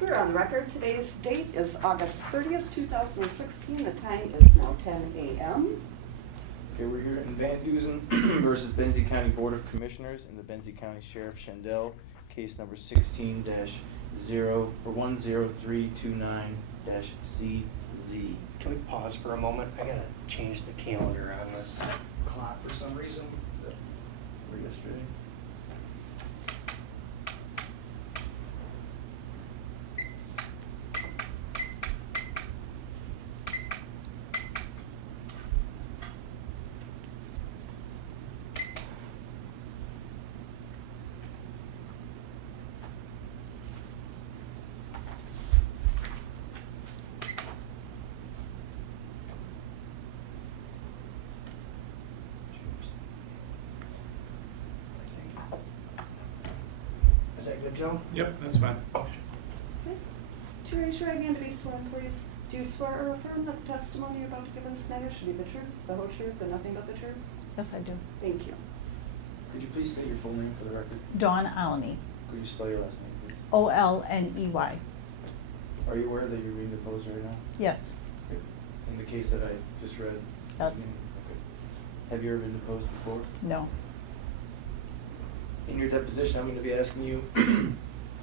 We're on the record. Today's date is August 30th, 2016. The time is now 10 a.m. Okay, we're here in VanDussen versus Benzie County Board of Commissioners and the Benzie County Sheriff Schendel, case number 16-10329-CZ. Can we pause for a moment? I gotta change the calendar on this clock for some reason. For yesterday. Is that good, Joe? Yep, that's fine. Okay. To raise your right hand to be sworn, please. Do you swear or affirm that the testimony you're about to give in this matter should be the truth, the whole truth, and nothing but the truth? Yes, I do. Thank you. Could you please state your full name for the record? Dawn Olney, Could you spell your last name, please? Olney. Are you aware that you're being deposed right now? Yes, In the case that I just read? Yes. Okay. Have you ever been deposed before? no, In your deposition, I'm going to be asking you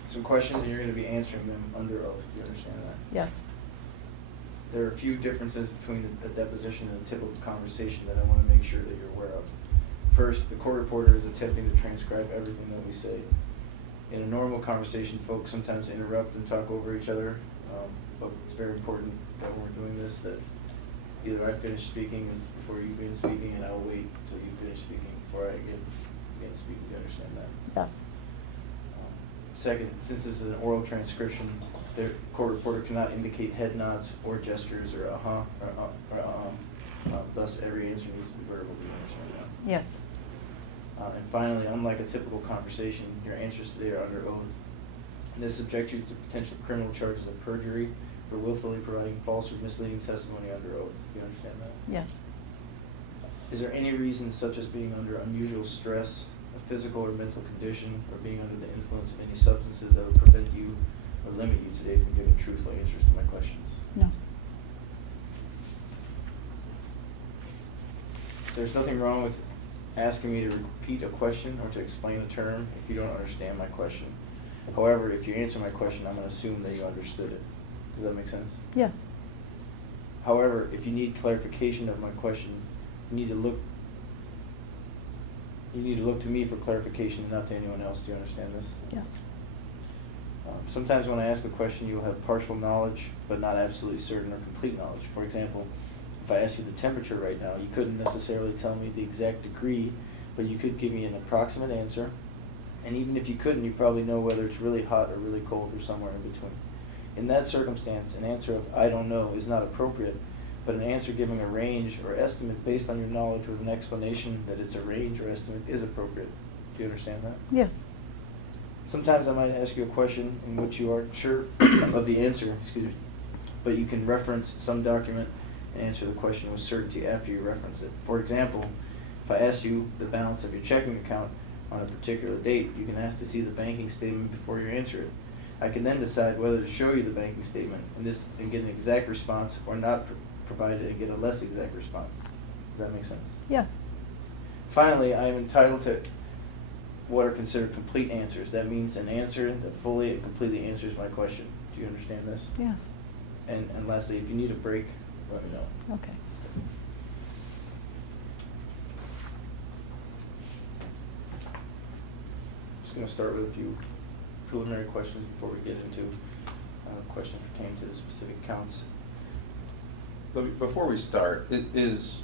some questions and you're going to be answering them under oath. Do you understand that? yes, There are a few differences between a deposition and a typical conversation that I want to make sure that you're aware of. First, the court reporter is attempting to transcribe everything that we say. In a normal conversation, folks sometimes interrupt and talk over each other, but it's very important that when we're doing this that either I finish speaking before you begin speaking, and I'll wait until you finish speaking before I begin speaking. Do you understand that? yes, Second, since this is an oral transcription, the court reporter cannot indicate head nods or gestures or thus every answer needs to be verbal. Do you understand that? yes, And finally, unlike a typical conversation, your answers today are under oath. And this subjects you to potential criminal charges of perjury for willfully providing false or misleading testimony under oath. Do you understand that? yes, Is there any reason, such as being under unusual stress, a physical or mental condition, or being under the influence of any substances that would prevent you or limit you today from giving truthful answers to my questions? no, There's nothing wrong with asking me to repeat a question or to explain a term if you don't understand my question. However, if you answer my question, I'm going to assume that you understood it. Does that make sense? yes, However, if you need clarification of my question, you need to look to me for clarification and not to anyone else. Do you understand this? yes, Sometimes when I ask a question, you'll have partial knowledge, but not absolutely certain or complete knowledge. For example, if I ask you the temperature right now, you couldn't necessarily tell me the exact degree, but you could give me an approximate answer. And even if you couldn't, you probably know whether it's really hot or really cold or somewhere in between. In that circumstance, an answer of I don't know is not appropriate, but an answer giving a range or estimate based on your knowledge with an explanation that it's a range or estimate is appropriate. Do you understand that? yes, Sometimes I might ask you a question in which you aren't sure of the answer, but you can reference some document and answer the question with certainty after you reference it. For example, if I ask you the balance of your checking account on a particular date, you can ask to see the banking statement before you answer it. I can then decide whether to show you the banking statement and get an exact response or not provide it and get a less exact response. Does that make sense? yes, Finally, I am entitled to what are considered complete answers. That means an answer that fully and completely answers my question. Do you understand this? yes, And lastly, if you need a break, let me know. okay. Just going to start with a few preliminary questions before we get into questions pertaining to the specific counts. Before we start, is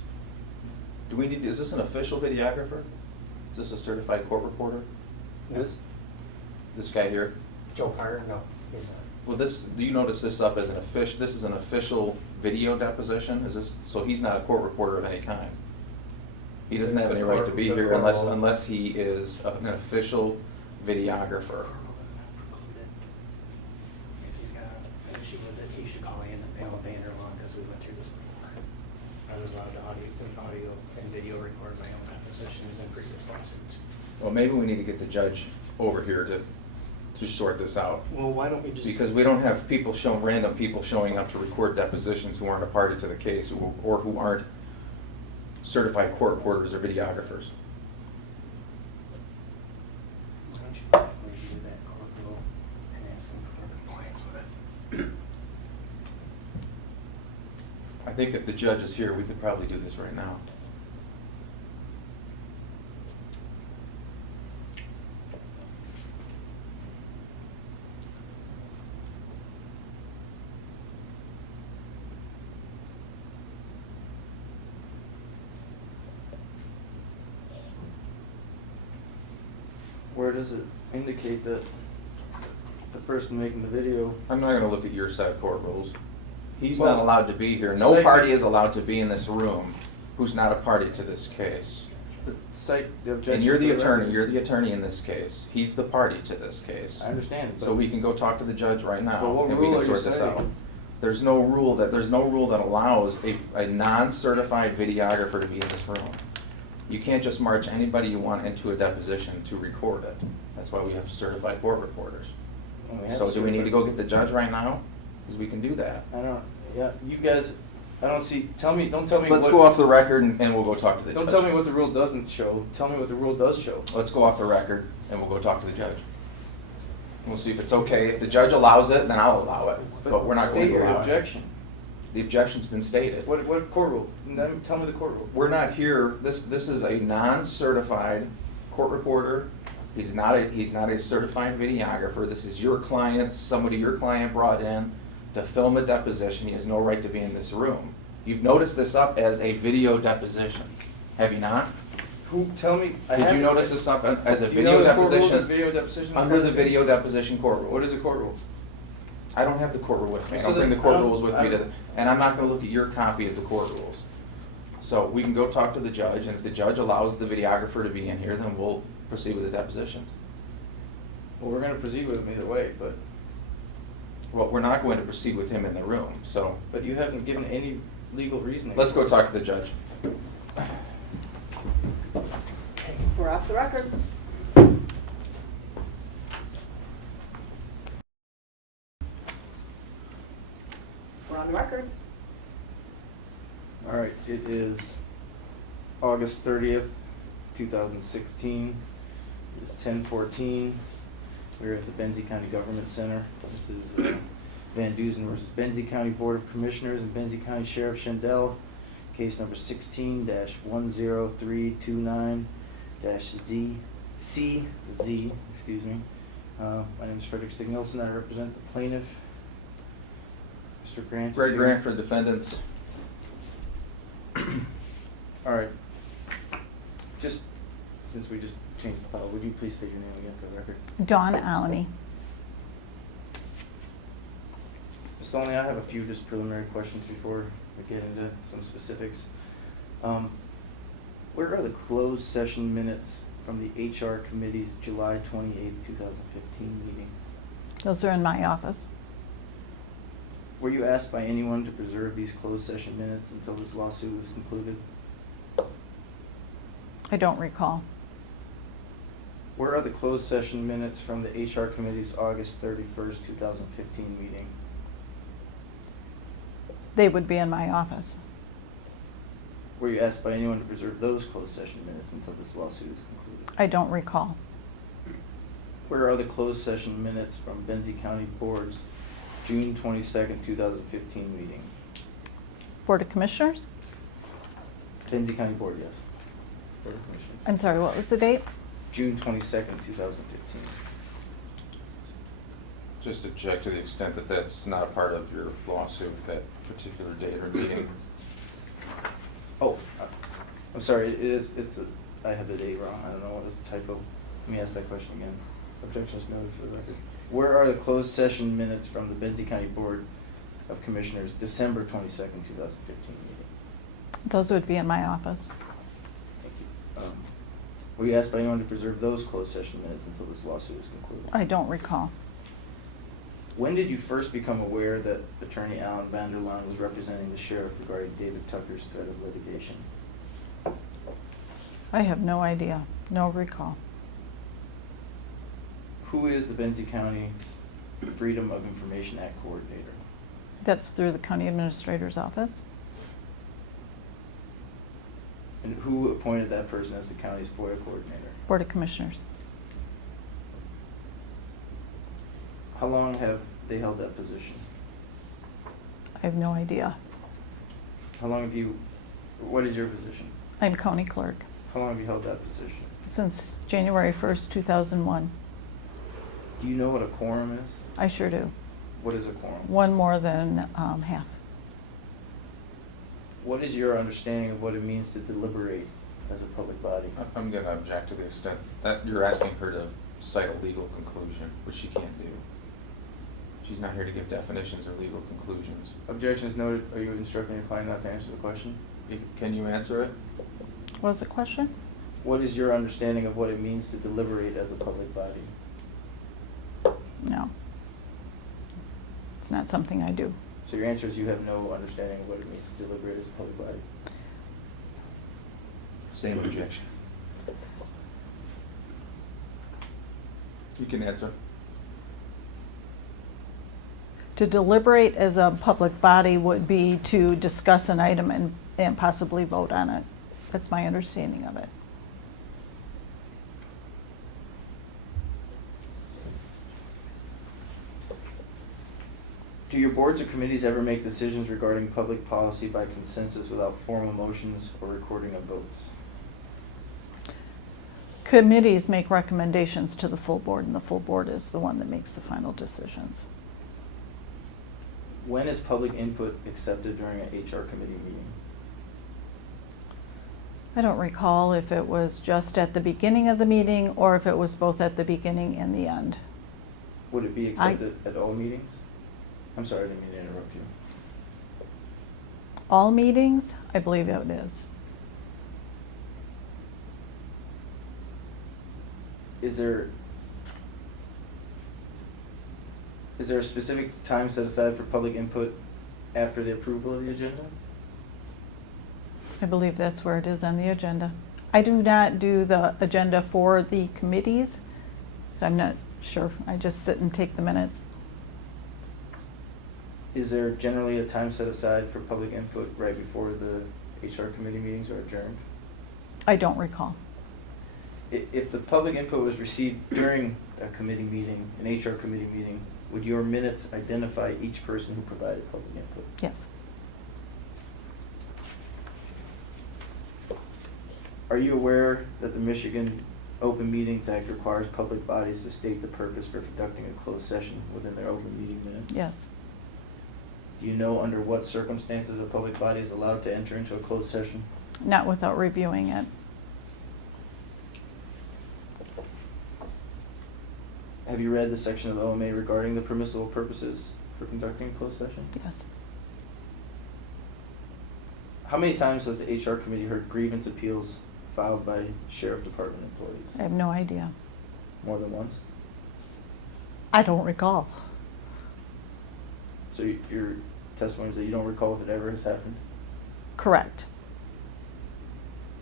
this an official videographer? Is this a certified court reporter? This? This guy here? Joe Carter? No, he's not. Well, do you notice this up as this is an official video deposition? So he's not a court reporter of any kind? He doesn't have any right to be here unless he is an official videographer. If he's got an issue with it, he should call in Alan Vanderlaan, because we went through this before. I was allowed to audio and video record my own depositions in previous lawsuits. Well, maybe we need to get the judge over here to sort this out. Well, why don't we just? Because we don't have random people showing up to record depositions who aren't a party to the case or who aren't certified court reporters or videographers. Why don't you review that court rule and ask them for compliance with it? I think if the judge is here, we could probably do this right now. Where does it indicate that the person making the video? I'm not gonna look at your side court rules. He's Well, not allowed to be here. No Second- party is allowed to be in this room who's not a party to this case. Cite the objection. And you're the for attorney, record. you're the attorney in this case. He's the party to this case. I understand. So we can go talk to the judge right But now what and we rule can are you sort this out. citing? There's no rule that allows a non-certified videographer to be in this room. You can't just march anybody you want into a deposition to record it. That's why we have certified court reporters. And we have So do we need to certified- go get the judge right now? Because we can do that. I don't, yeah, you guys, I don't see, don't tell me Let's what- go off the record and we'll go talk to the judge. Don't tell me what the rule doesn't show, tell me what the rule does show. Let's go off the record and we'll go talk to the judge. We'll see if it's okay. If the judge allows it, then I'll allow it. But we're not going State to your allow it. objection. The objection's been stated. What court rule? Tell me the court rule. We're not here, this is a non-certified court reporter. He's not a certified videographer. This is your client, somebody your client brought in to film a deposition. He has no right to be in this room. You've noticed this up as a video deposition, have you not? Tell me. I Did you haven't- notice this up as a Do you know video the court rule, deposition? the video deposition? Under the video deposition court rule. What is the court rule? I don't have the court rule with me. I So don't bring the then, court rules with me I'm- and I'm not gonna look at your copy of the court rules. So we can go talk to the judge, and if the judge allows the videographer to be in here, then we'll proceed with the depositions. Well, we're gonna proceed with them either way, but Well, we're not going to proceed with him in the room, so you haven't given any legal reasoning. let's go talk to the judge. We're off the record. We're on the record. All right, it is August 30th, 2016. It's 10:14. We're at the Benzie County Government Center. This is VanDussen versus Benzie County Board of Commissioners and Benzie County Sheriff Schendel. Case number 16-10329-CZ, excuse me. My name is Frederick Stignilson. I represent the plaintiff. Mr. Grant is Greg here. Grant for defendants. All right. Just, since we just changed the file, would you please state your name again for the record? Dawn Olney. Ms. Olney, I have a few just preliminary questions before we get into some specifics. Where are the closed session minutes from the HR Committee's July 28th, 2015 meeting? Those are in my office. Were you asked by anyone to preserve these closed session minutes until this lawsuit was concluded? I don't recall. Where are the closed session minutes from the HR Committee's August 31st, 2015 meeting? They would be in my office. Were you asked by anyone to preserve those closed session minutes until this lawsuit is concluded? I don't recall. Where are the closed session minutes from Benzie County Board's June 22nd, 2015 meeting? Board of Commissioners? Benzie County Board, yes. Board of Commissioners. I'm sorry, what was the date? June 22nd, 2015. Just object to the extent that that's not a part of your lawsuit, that particular date or meeting. Oh, I'm sorry, I have the date wrong. I don't know, what is the typo? Let me ask that question again. Objections noted for the record. Where are the closed session minutes from the Benzie County Board of Commissioners, December 22nd, 2015 meeting? Those would be in my office. Thank you. Were you asked by anyone to preserve those closed session minutes until this lawsuit is concluded? I don't recall. When did you first become aware that Attorney Alan Vanderlaan was representing the sheriff regarding David Tucker's threat of litigation? I have no idea, no recall. Who is the Benzie County Freedom of Information Act Coordinator? That's through the county administrator's office. And who appointed that person as the county's FOIA coordinator? Board of Commissioners. How long have they held that position? I have no idea. How long have you, what is your position? I'm county clerk How long have you held that position? since January 1st, 2001. Do you know what a quorum is? I sure do. What is a quorum? One more than half. What is your understanding of what it means to deliberate as a public body? I'm going to object to the extent that you're asking her to cite a legal conclusion, which she can't do. She's not here to give definitions or legal conclusions. Objection is noted. Are you instructing your client not to answer the question? Can you answer it? What was the question? What is your understanding of what it means to deliberate as a public body? No. It's not something I do. So your answer is you have no understanding of what it means to deliberate as a public body? Same objection. You can answer. To deliberate as a public body would be to discuss an item and possibly vote on it. That's my understanding of it. Do your boards or committees ever make decisions regarding public policy by consensus without formal motions or recording of votes? Committees make recommendations to the full board, and the full board is the one that makes the final decisions. When is public input accepted during an HR committee meeting? I don't recall if it was just at the beginning of the meeting or if it was both at the beginning and the end. Would it be accepted at all meetings? I'm sorry, I didn't mean to interrupt you. All meetings, I believe it is. Is there a specific time set aside for public input after the approval of the agenda? I believe that's where it is on the agenda. I do not do the agenda for the committees, so I'm not sure. I just sit and take the minutes. Is there generally a time set aside for public input right before the HR committee meetings are adjourned? I don't recall. If the public input was received during a committee meeting, an HR committee meeting, would your minutes identify each person who provided public input? Yes. Are you aware that the Michigan Open Meetings Act requires public bodies to state the purpose for conducting a closed session within their open meeting minutes? Yes. Do you know under what circumstances a public body is allowed to enter into a closed session? Not without reviewing it. Have you read the section of the OMA regarding the permissible purposes for conducting a closed session? Yes. How many times has the HR committee heard grievance appeals filed by sheriff department employees? I have no idea. More than once? I don't recall. So your testimony is that you don't recall if it ever has happened? Correct.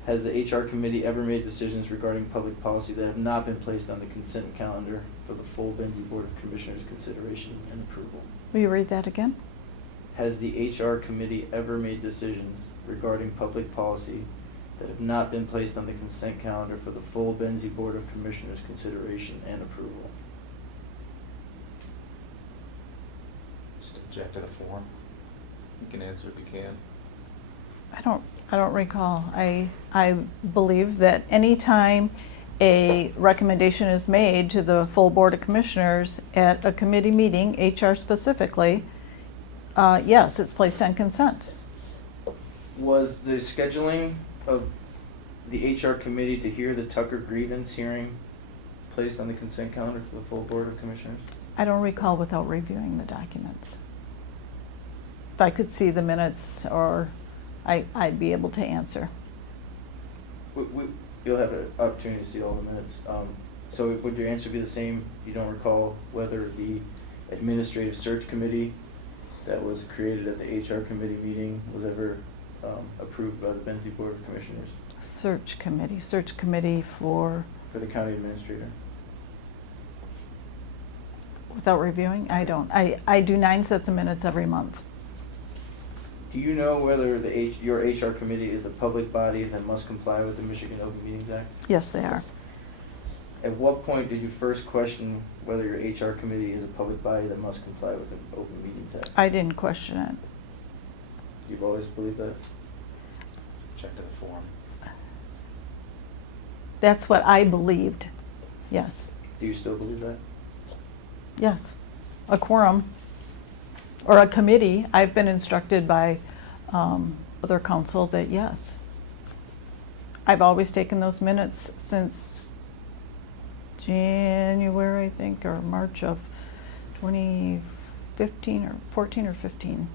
Has the HR committee ever made decisions regarding public policy that have not been placed on the consent calendar for the full Benzie Board of Commissioners consideration and approval? Will you read that again? Has the HR committee ever made decisions regarding public policy that have not been placed on the consent calendar for the full Benzie Board of Commissioners consideration and approval? Just object to the form. You can answer if you can. I don't recall. I believe that any time a recommendation is made to the full Board of Commissioners at a committee meeting, HR specifically, yes, it's placed on consent. Was the scheduling of the HR committee to hear the Tucker grievance hearing placed on the consent calendar for the full Board of Commissioners? I don't recall without reviewing the documents. If I could see the minutes, or I'd be able to answer. You'll have an opportunity to see all the minutes. So would your answer be the same? You don't recall whether the administrative search committee that was created at the HR committee meeting was ever approved by the Benzie Board of Commissioners? Search committee for, For the county administrator? Without reviewing? I don't. I do 9 sets of minutes every month. Do you know whether your HR committee is a public body that must comply with the Michigan Open Meetings Act? Yes, they are. At what point did you first question whether your HR committee is a public body that must comply with the Open Meetings Act? I didn't question it. You've always believed that? Check to the form. That's what I believed. Yes. Do you still believe that? Yes. A quorum or a committee. I've been instructed by other council that yes. I've always taken those minutes since January, I think, or March of 2015 or 14 or 15.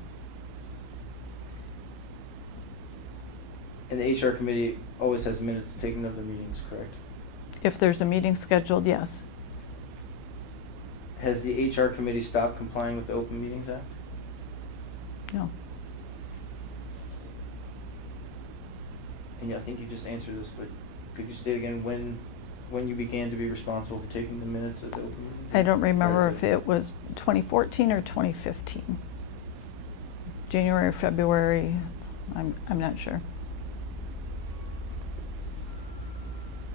And the HR committee always has minutes taken of the meetings, correct? If there's a meeting scheduled, yes. Has the HR committee stopped complying with the Open Meetings Act? No. And yeah, I think you just answered this, but could you state again when you began to be responsible for taking the minutes of the Open Meetings Act? I don't remember Prior if to- it was 2014 or 2015. January or February, I'm not sure.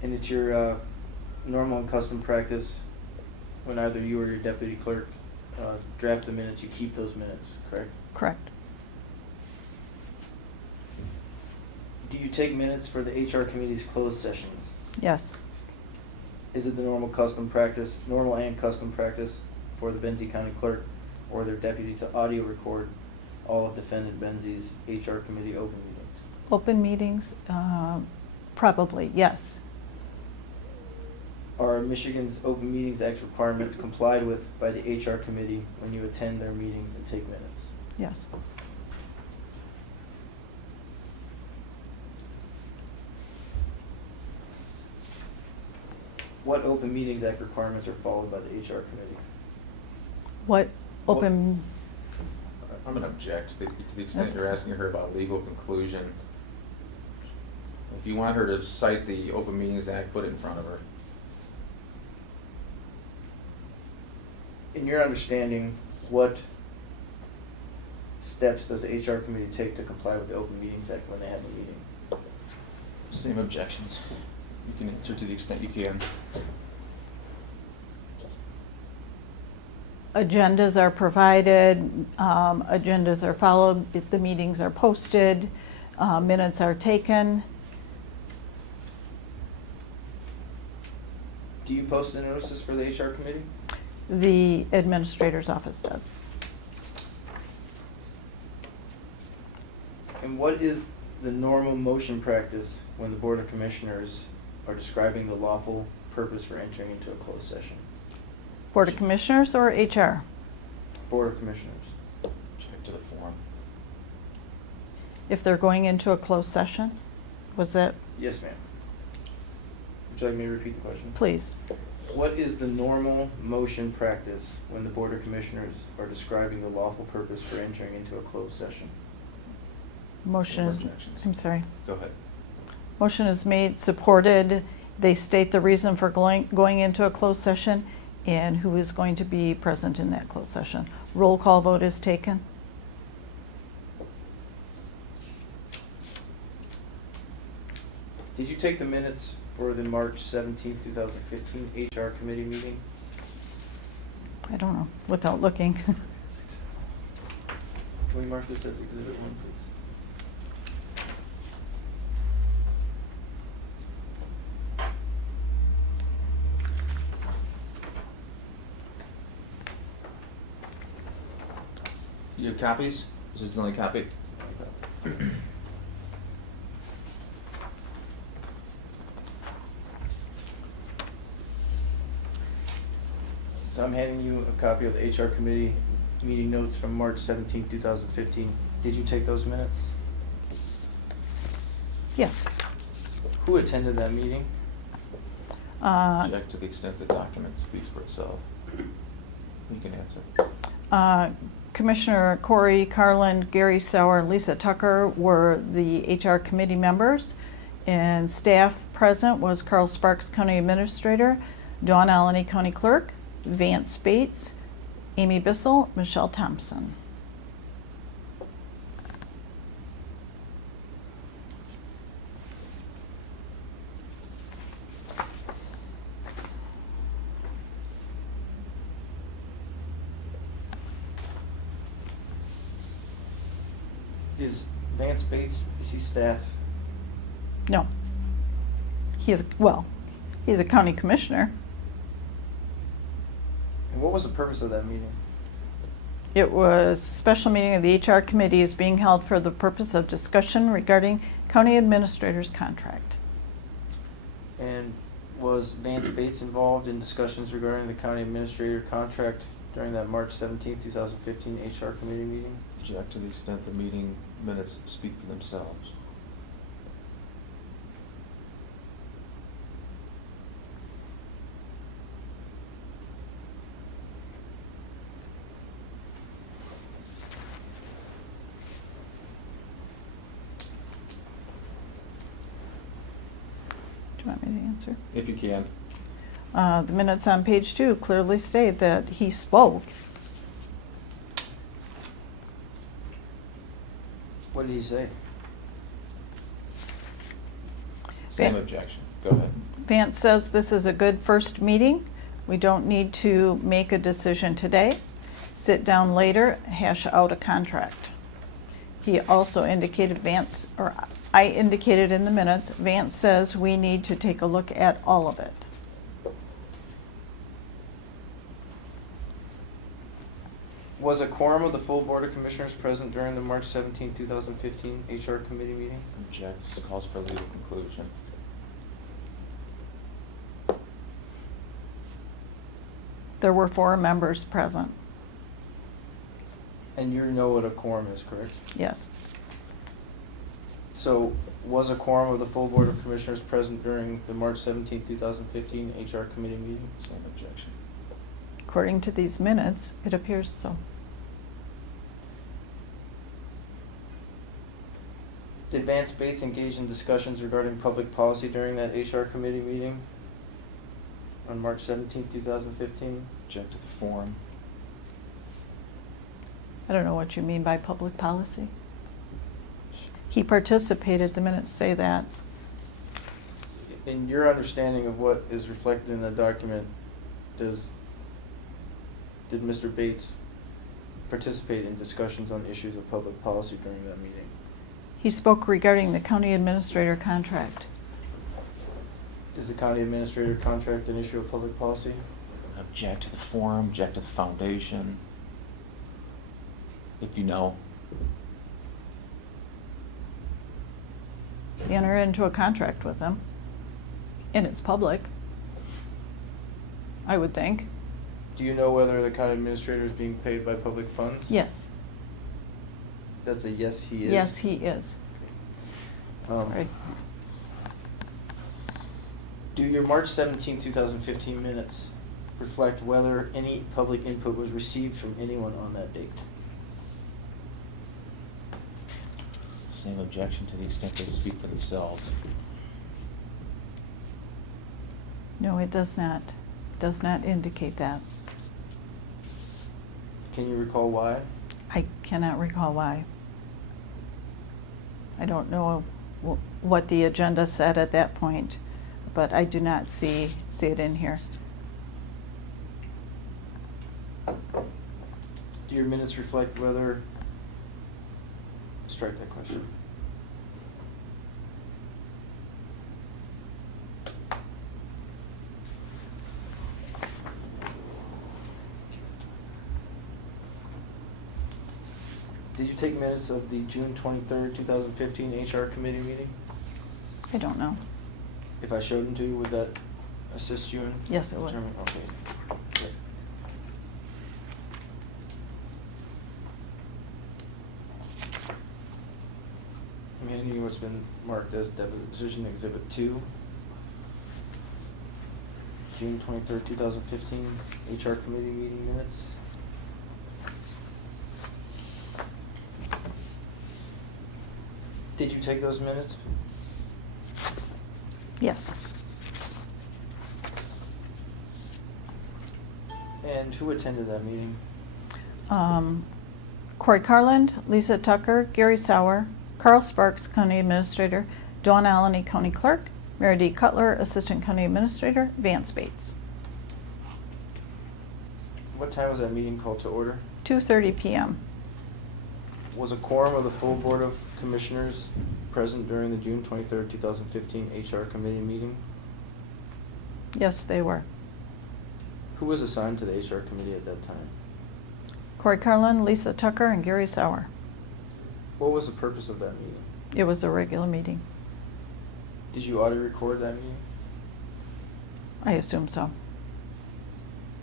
And it's your normal and custom practice when either you or your deputy clerk draft the minutes, you keep those minutes, correct? Correct. Do you take minutes for the HR committee's closed sessions? Yes. Is it the normal and custom practice for the Benzie County Clerk or their deputy to audio record all of Defendant Benzie's HR committee open meetings? Open meetings, probably, yes. Are Michigan's Open Meetings Act requirements complied with by the HR committee when you attend their meetings and take minutes? Yes. What Open Meetings Act requirements are followed by the HR committee? What open, I'm gonna object to the extent you're That's- asking her about legal conclusion. If you want her to cite the Open Meetings Act, put it in front of her. In your understanding, what steps does the HR committee take to comply with the Open Meetings Act when they have a meeting? Same objections. You can answer to the extent you can. agendas are provided, agendas are followed, the meetings are posted, minutes are taken. Do you post the notices for the HR committee? The administrator's office does. And what is the normal motion practice when the Board of Commissioners are describing the lawful purpose for entering into a closed session? Board of Commissioners or HR? Board of Commissioners. Check to the form. If they're going into a closed session? Was that, Yes, ma'am. Would you like me to repeat the question? please? What is the normal motion practice when the Board of Commissioners are describing the lawful purpose for entering into a closed session? Motion No is, objections. I'm sorry. Go ahead. Motion is made, supported. They state the reason for going into a closed session and who is going to be present in that closed session. Roll call vote is taken. Did you take the minutes for the March 17th, 2015 HR committee meeting? I don't know, without looking. Can we mark this as Exhibit 1, please? Do you have copies? Is this the only copy? So I'm handing you a copy of the HR committee meeting notes from March 17th, 2015. Did you take those minutes? Yes. Who attended that meeting? Check to the extent the document speaks for itself. You can answer. Commissioner Corey Carlin, Gary Sauer, and Lisa Tucker were the HR committee members, and staff present was Carl Sparks, County Administrator, Dawn Olney, County Clerk, Vance Bates, Amy Bissell, Michelle Thompson. Is Vance Bates, is he staff? No. He's a county commissioner. And what was the purpose of that meeting? It was a special meeting of the HR committee is being held for the purpose of discussion regarding county administrator's contract. And was Vance Bates involved in discussions regarding the county administrator contract during that March 17th, 2015 HR committee meeting? Object to the extent the meeting minutes speak for themselves. Do you want me to answer? If you can. The minutes on page 2 clearly state that he spoke. What did he say? Same Va- objection. Go ahead. Vance says this is a good first meeting. We don't need to make a decision today. Sit down later, hash out a contract. He also indicated I indicated in the minutes, Vance says we need to take a look at all of it. Was a quorum of the full Board of Commissioners present during the March 17th, 2015 HR committee meeting? Object. Calls for legal conclusion. There were 4 members present. And you know what a quorum is, correct? Yes. So, was a quorum of the full Board of Commissioners present during the March 17th, 2015 HR committee meeting? Same objection. According to these minutes, it appears so. Did Vance Bates engage in discussions regarding public policy during that HR committee meeting on March 17th, 2015? Object to the form. I don't know what you mean by public policy. He participated, the minutes say that. In your understanding of what is reflected in the document, did Mr. Bates participate in discussions on issues of public policy during that meeting? He spoke regarding the county administrator contract. Is the county administrator contract an issue of public policy? Object to the form. Object to the foundation. If you know. You enter into a contract with them, and it's public, I would think. Do you know whether the county administrator is being paid by public funds? Yes. That's a yes, he is? Yes, he is. Sorry. Do your March 17, 2015 minutes reflect whether any public input was received from anyone on that date? Same objection to the extent they speak for themselves. No, it does not indicate that. Can you recall why? I cannot recall why. I don't know what the agenda said at that point, but I do not see it in here. Do your minutes reflect whether... Strike that question. Did you take minutes of the June 23rd, 2015 HR committee meeting? I don't know. If I showed them to you, would that assist you in? Yes, it would. determining- Okay. Good. I'm handing you what's been marked as deposition exhibit 2. June 23rd, 2015 HR committee meeting minutes. Did you take those minutes? Yes. And who attended that meeting? Corey Carland, Lisa Tucker, Gary Sauer, Carl Sparks, County Administrator, Dawn Olney, County Clerk, Mary D. Cutler, Assistant County Administrator, Vance Bates. What time was that meeting called to order? 2:30 p.m. Was a quorum of the full Board of Commissioners present during the June 23rd, 2015 HR Committee meeting? Yes, they were. Who was assigned to the HR Committee at that time? Corey Carlin, Lisa Tucker, and Gary Sauer. What was the purpose of that meeting? It was a regular meeting. Did you audio record that meeting? I assume so.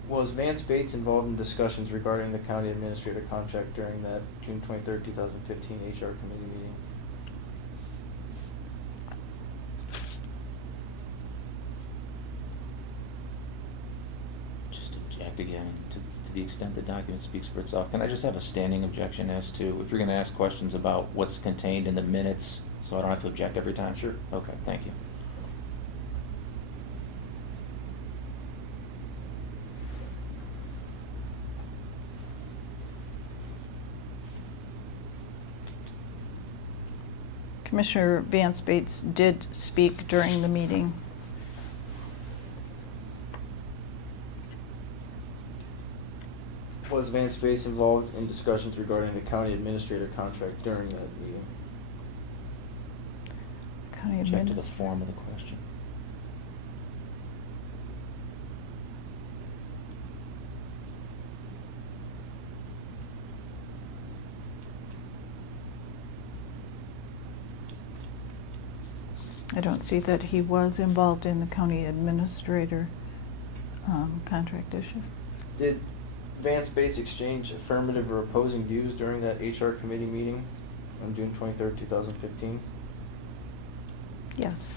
Was Vance Bates involved in discussions regarding the county administrator contract during that June 23rd, 2015 HR Committee meeting? Just object again, to the extent the document speaks for itself. Can I just have a standing objection as to, if you're gonna ask questions about what's contained in the minutes, so I don't have to object every time? Sure. Okay, thank you. Commissioner Vance Bates did speak during the meeting. Was Vance Bates involved in discussions regarding the county administrator contract during that meeting? County Object to the Adminis- form of the question. I don't see that he was involved in the county administrator contract issues. Did Vance Bates exchange affirmative or opposing views during that HR Committee meeting on June 23rd, 2015? Yes.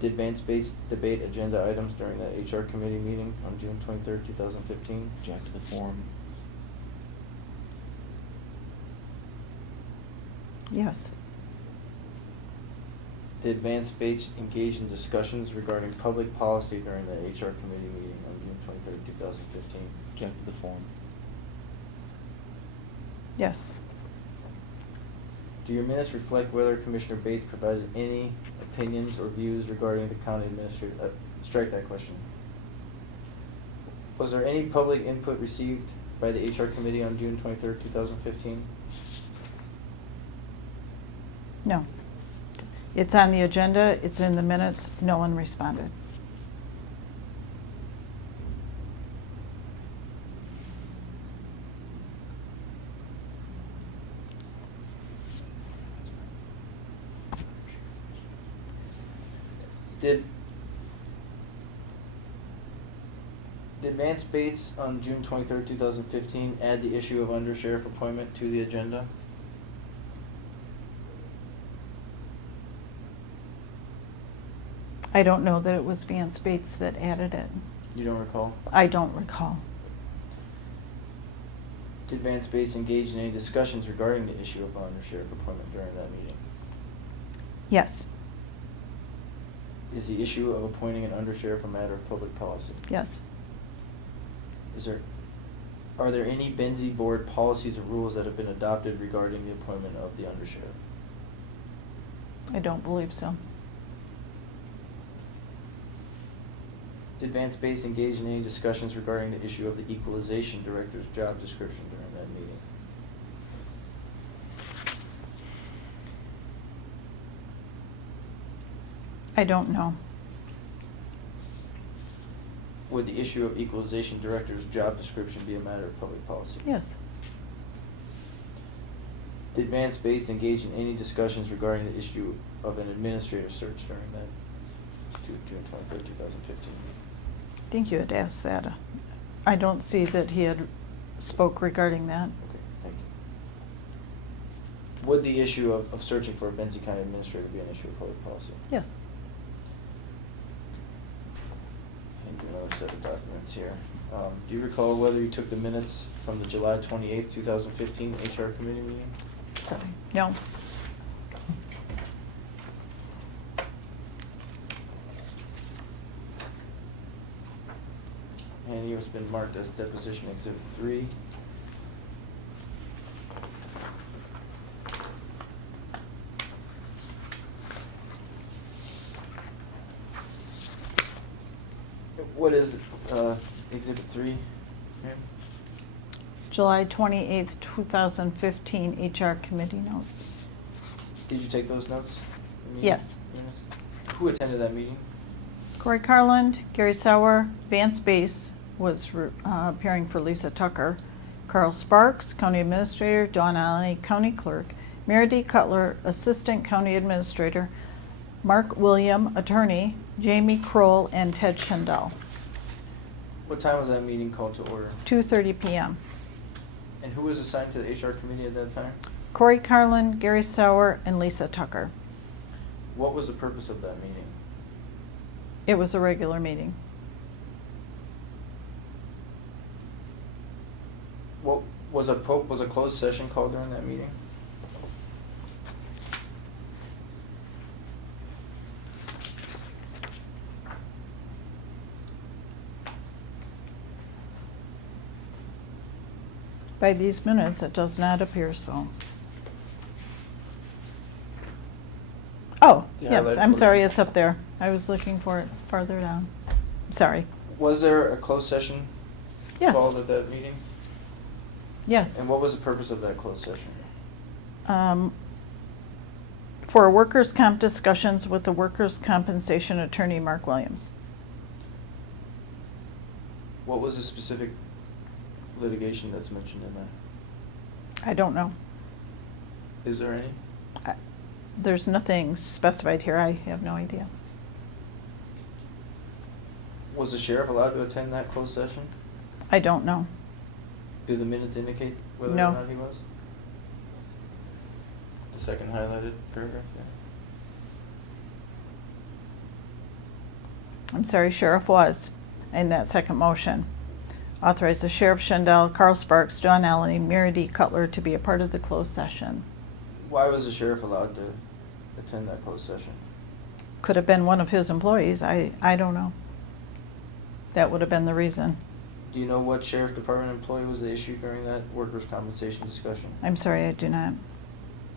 Did Vance Bates debate agenda items during that HR Committee meeting on June 23rd, 2015? Object to the form. Yes. Did Vance Bates engage in discussions regarding public policy during the HR Committee meeting on June 23rd, 2015? Object to the form. Yes. Do your minutes reflect whether Commissioner Bates provided any opinions or views regarding the county administrator? Strike that question. Was there any public input received by the HR Committee on June 23rd, 2015? No. It's on the agenda, it's in the minutes, no one responded. Did Vance Bates on June 23rd, 2015 add the issue of undersheriff appointment to the agenda? I don't know that it was Vance Bates that added it. You don't recall? I don't recall. Did Vance Bates engage in any discussions regarding the issue of undersheriff appointment during that meeting? Yes. Is the issue of appointing an undersheriff a matter of public policy? Yes. Are there any Benzie board policies or rules that have been adopted regarding the appointment of the undersheriff? I don't believe so. Did Vance Bates engage in any discussions regarding the issue of the equalization director's job description during that meeting? I don't know. Would the issue of equalization director's job description be a matter of public policy? Yes. Did Vance Bates engage in any discussions regarding the issue of an administrative search during that June 23rd, 2015? I think you had asked that. I don't see that he had spoke regarding that. Okay, thank you. Would the issue of searching for a Benzie County administrator be an issue of public policy? Yes. And do another set of documents here. Do you recall whether you took the minutes from the July 28th, 2015 HR committee meeting? Sorry. No. And yours has been marked as deposition exhibit 3. What is Exhibit 3? Mary? July 28th, 2015 HR committee notes. Did you take those notes? Yes. Minutes? Who attended that meeting? Corey Carland, Gary Sauer, Vance Bass was appearing for Lisa Tucker, Carl Sparks, County Administrator, Dawn Olney, County Clerk, Mary D. Cutler, Assistant County Administrator, Mark William, Attorney, Jamie Kroll, and Ted Schendel. What time was that meeting called to order? 2:30 p.m. And who was assigned to the HR committee at that time? Corey Carland, Gary Sauer, and Lisa Tucker. What was the purpose of that meeting? It was a regular meeting. What was a closed session called during that meeting? By these minutes, it does not appear so. Oh, Yeah, yes, that I'm was- sorry, it's up there. I was looking for it farther down. Sorry. Was there a closed session Yes. called at that meeting? Yes. And what was the purpose of that closed session? For workers' comp discussions with the workers' compensation attorney, Mark Williams. What was the specific litigation that's mentioned in that? I don't know. Is there any? There's nothing specified here. I have no idea. Was the sheriff allowed to attend that closed session? I don't know. Do the minutes indicate whether No. or not he was? The second highlighted paragraph, yeah. I'm sorry, Sheriff was in that second motion. Authorize the Sheriff Schendel, Carl Sparks, John Allen, Mary D. Cutler to be a part of the closed session. Why was the sheriff allowed to attend that closed session? Could have been one of his employees. I don't know. That would have been the reason. Do you know what sheriff department employee was the issue during that workers' compensation discussion? I'm sorry, I do not.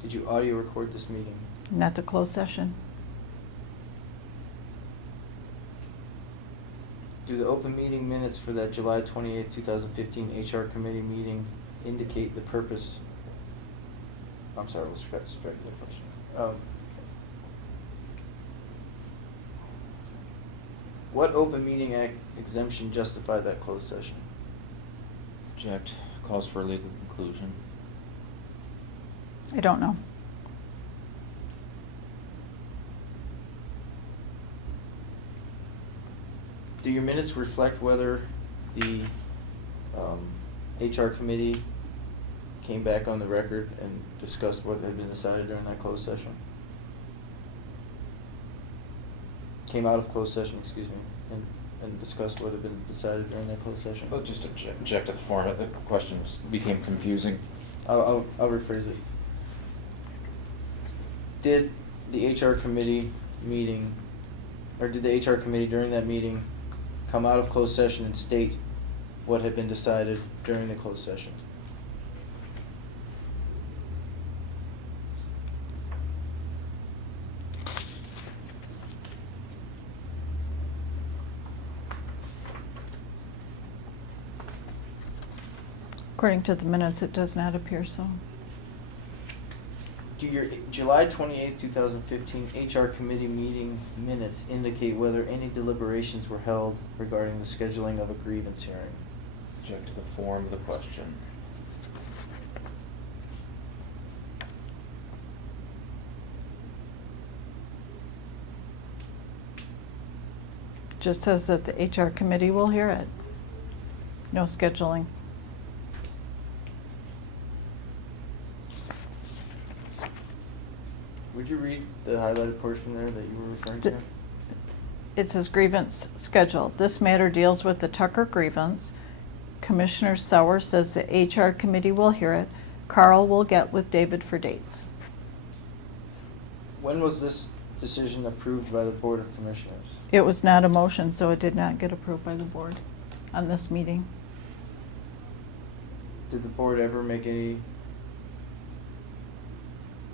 Did you audio record this meeting? Not the closed session. Do the open meeting minutes for that July 28th, 2015 HR committee meeting indicate the purpose? I'm sorry, we'll strike the question. What open meeting act exemption justified that closed session? Object. Calls for a legal conclusion. I don't know. Do your minutes reflect whether the HR committee came back on the record and discussed what had been decided during that closed session? Came out of closed session, excuse me, and discussed what had been decided during that closed session? Well, just object to the format. The questions became confusing. I'll rephrase it. Did the HR committee meeting, or did the HR committee during that meeting come out of closed session and state what had been decided during the closed session? According to the minutes, it does not appear so. Do your July 28th, 2015 HR committee meeting minutes indicate whether any deliberations were held regarding the scheduling of a grievance hearing? Object to the form of the question. Just says that the HR committee will hear it. No scheduling. Would you read the highlighted portion there that you were referring to? It says grievance schedule. This matter deals with the Tucker grievance. Commissioner Sauer says the HR committee will hear it. Carl will get with David for dates. When was this decision approved by the Board of Commissioners? It was not a motion, so it did not get approved by the board on this meeting. Did the board ever make any,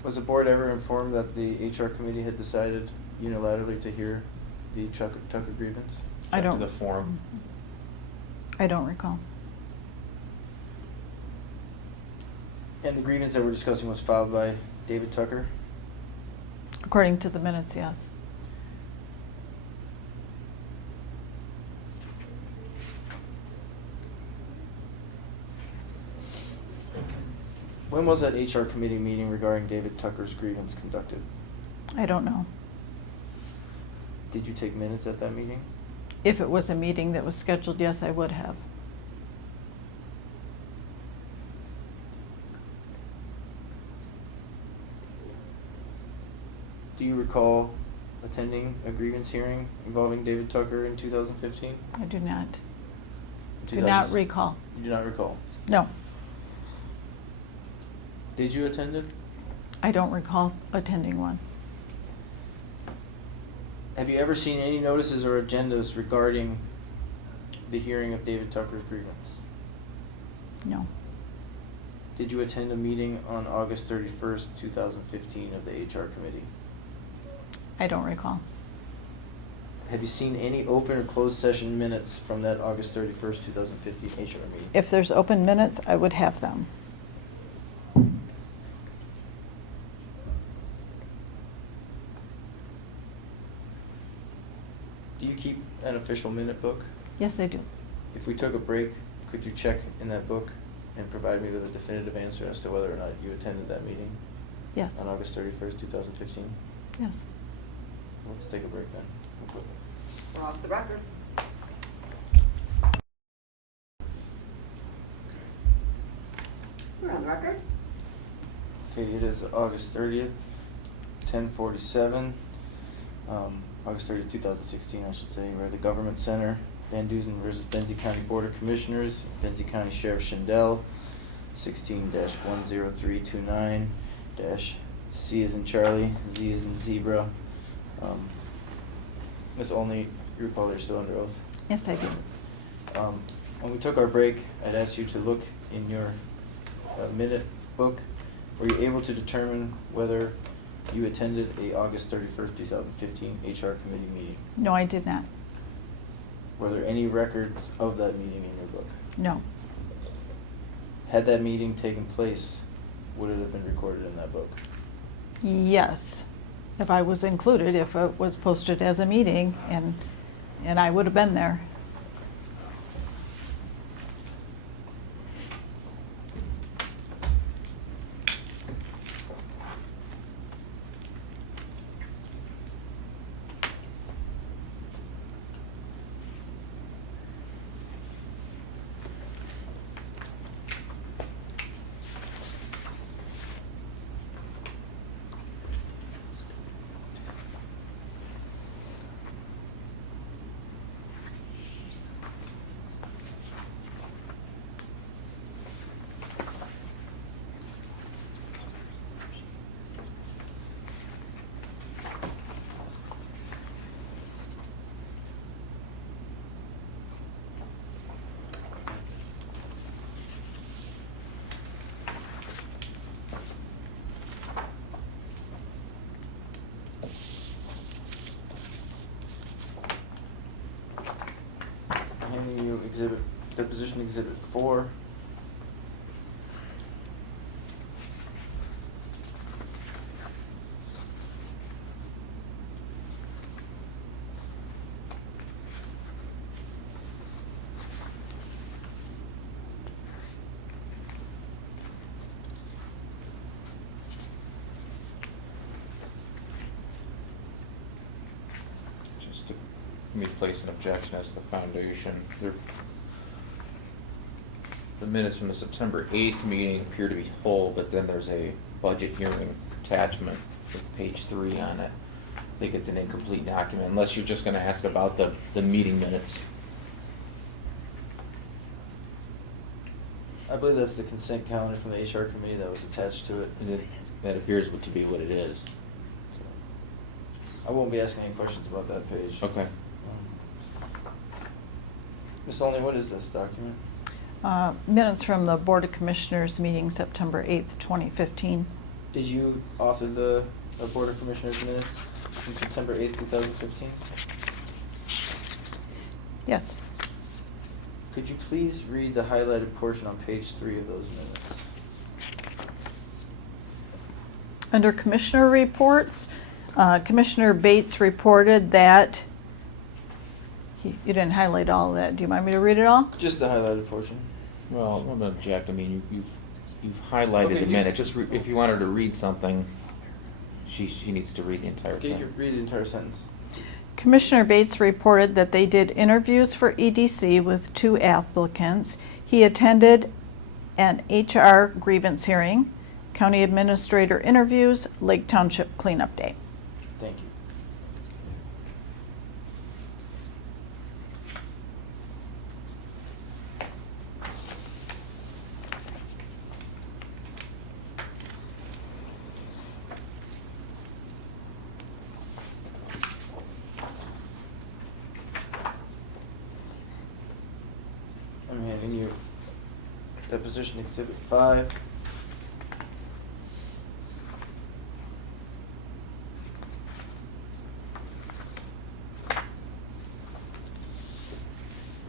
was the board ever informed that the HR committee had decided unilaterally to hear the Tucker grievance? I Check to don't. the form. I don't recall. And the grievance that we're discussing was filed by David Tucker? According to the minutes, yes. When was that HR committee meeting regarding David Tucker's grievance conducted? I don't know. Did you take minutes at that meeting? If it was a meeting that was scheduled, yes, I would have. Do you recall attending a grievance hearing involving David Tucker in 2015? I do not. 2000 Do not recall. You do not recall? No, Did you attend it? I don't recall attending one. Have you ever seen any notices or agendas regarding the hearing of David Tucker's grievance? No, Did you attend a meeting on August 31st, 2015 of the HR committee? I don't recall. Have you seen any open or closed session minutes from that August 31st, 2015 HR meeting? If there's open minutes, I would have them. Do you keep an official minute book? Yes, I do. If we took a break, could you check in that book and provide me with a definitive answer as to whether or not you attended that meeting Yes, on August 31st, 2015? yes. Let's take a break then. We're off the record. We're on the record. Okay, it is August 30th, 10:47. August 30th, 2016, I should say. We're at the Government Center, VanDussen versus Benzie County Board of Commissioners, Benzie County Sheriff Schendel, 16-10329, C as in Charlie, Z as in Zebra. Ms. Olney, you recall they're still under oath? Yes, I do. When we took our break, I'd asked you to look in your minute book. Were you able to determine whether you attended a August 31st, 2015 HR committee meeting? No, I did not. Were there any records of that meeting in your book? No. Had that meeting taken place, would it have been recorded in that book? Yes, if I was included, if it was posted as a meeting, and I would have been there. Handing you deposition exhibit 4. Just to, let me place an objection as to the foundation. The minutes from the September 8th meeting appear to be whole, but then there's a budget hearing attachment with page 3 on it. I think it's an incomplete document, unless you're just gonna ask about the meeting minutes. I believe that's the consent calendar from the HR committee that was attached to it. That appears to be what it is. I won't be asking any questions about that page. Okay. Ms. Olney, what is this document? Minutes from the Board of Commissioners meeting September 8th, 2015. Did you author the Board of Commissioners minutes from September 8th, 2015? Yes. Could you please read the highlighted portion on page 3 of those minutes? Under Commissioner reports, Commissioner Bates reported that, you didn't highlight all of that. Do you want me to read it all? Just the highlighted portion. Well, I'm gonna object, I mean, you've highlighted Okay, the you- minute, just if you want her to read something, she needs to read the entire Okay, you thing. can read the entire sentence. Commissioner Bates reported that they did interviews for EDC with 2 applicants. He attended an HR grievance hearing, county administrator interviews, Lake Township cleanup day. Thank you. I'm handing you deposition exhibit 5.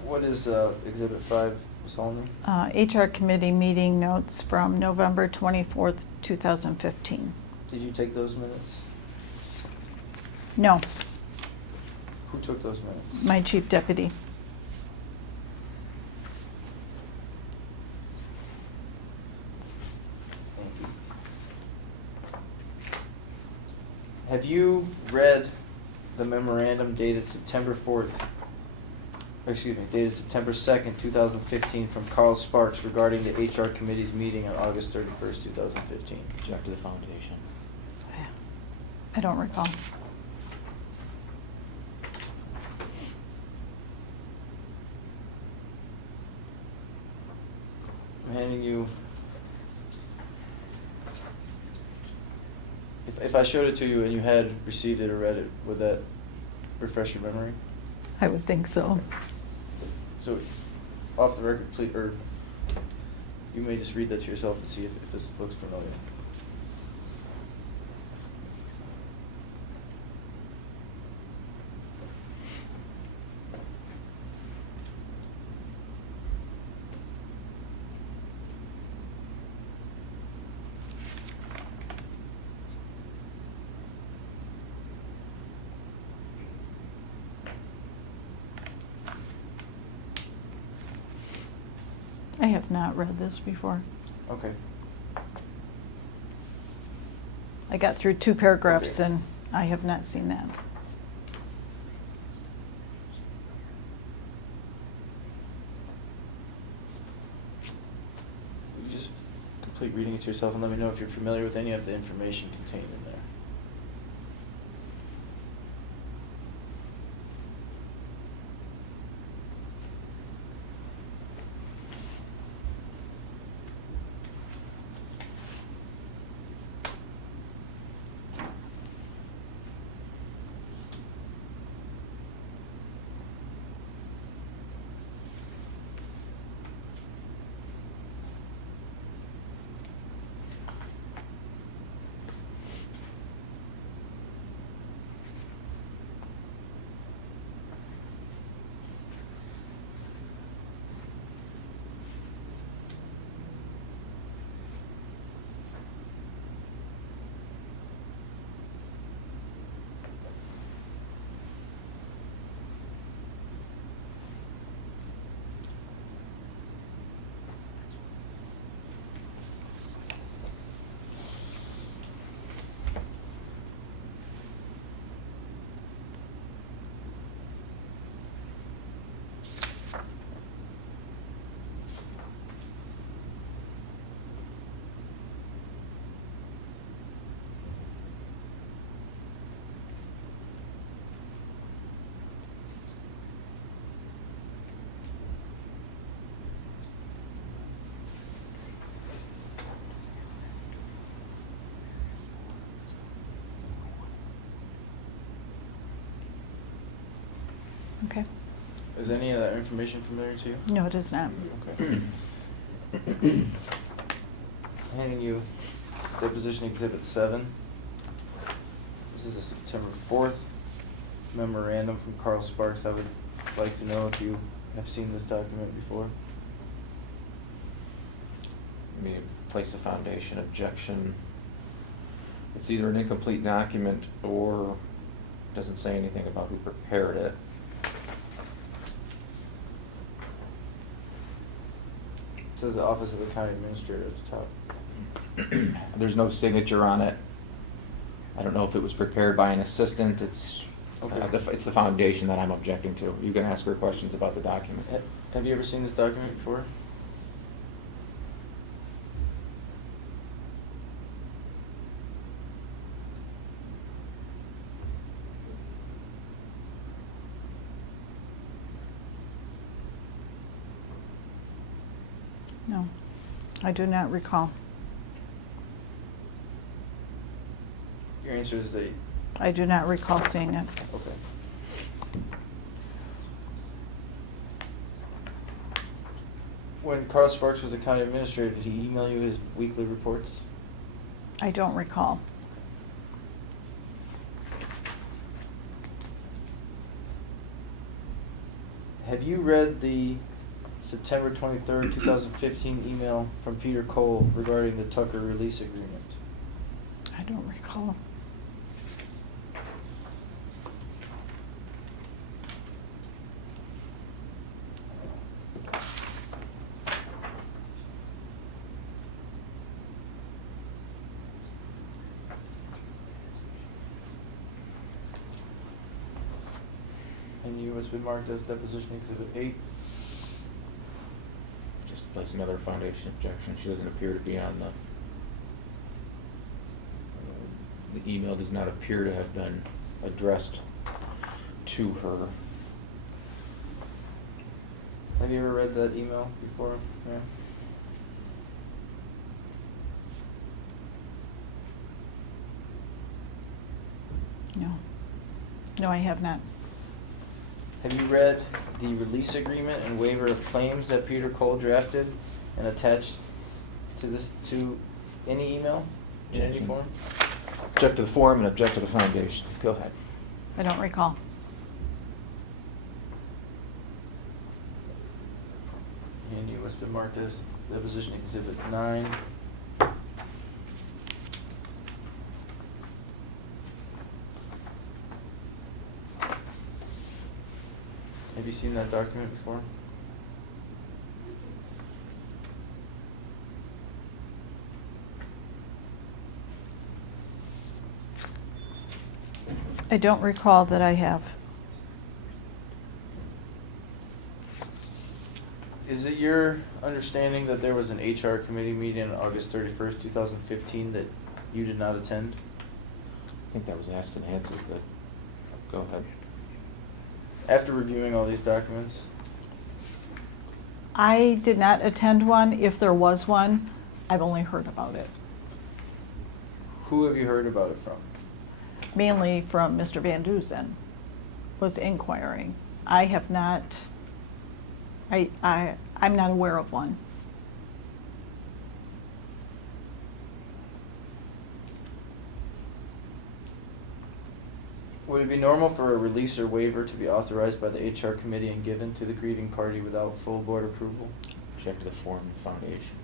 What is exhibit 5, Ms. Olney? HR committee meeting notes from November 24th, 2015. Did you take those minutes? No, Who took those minutes? my chief deputy. Thank you. Have you read the memorandum dated September 4th, dated September 2nd, 2015 from Carl Sparks regarding the HR committee's meeting on August 31st, 2015? Object to the foundation. I don't recall. I'm handing you, if I showed it to you and you had received it or read it, would that refresh your memory? I would think so. So, off the record, please, or you may just read that to yourself to see if this looks familiar. I have not read this before. Okay. I got through 2 paragraphs Okay. and I have not seen that. You just complete reading it to yourself and let me know if you're familiar with any of the information contained in there. Okay. Is any of that information familiar to you? No, it is not. Okay. Handing you deposition exhibit 7. This is a September 4th memorandum from Carl Sparks. I would like to know if you have seen this document before. May place a foundation objection. It's either an incomplete document or doesn't say anything about who prepared it. It says the Office of the County Administrator at the top. There's no signature on it. I don't know if it was prepared by an assistant. It's it's the foundation that I'm objecting to. You can ask her questions about the document. Have you ever seen this document before? No, I do not recall. Your answer is that, I do not recall seeing it. okay. When Carl Sparks was the county administrator, did he email you his weekly reports? I don't recall. Have you read the September 23rd, 2015 email from Peter Cole regarding the Tucker release agreement? I don't recall. And you, what's been marked as deposition exhibit 8? Just place another foundation objection. She doesn't appear to be on the email does not appear to have been addressed to her. Have you ever read that email before? Yeah. No. No, I have not. Have you read the release agreement and waiver of claims that Peter Cole drafted and attached to this, to any email in any Objection. form? Object to the form and object to the foundation. Go ahead. I don't recall. And you, what's been marked as deposition exhibit 9? Have you seen that document before? I don't recall that I have. Is it your understanding that there was an HR committee meeting on August 31st, 2015 that you did not attend? I think that was asked and answered, but go ahead. After reviewing all these documents, I did not attend one. If there was one, I've only heard about it. who have you heard about it from? Mainly from Mr. VanDussen was inquiring. I have not, I'm not aware of one. Would it be normal for a release or waiver to be authorized by the HR committee and given to the grieving party without full board approval? Object to the form and foundation.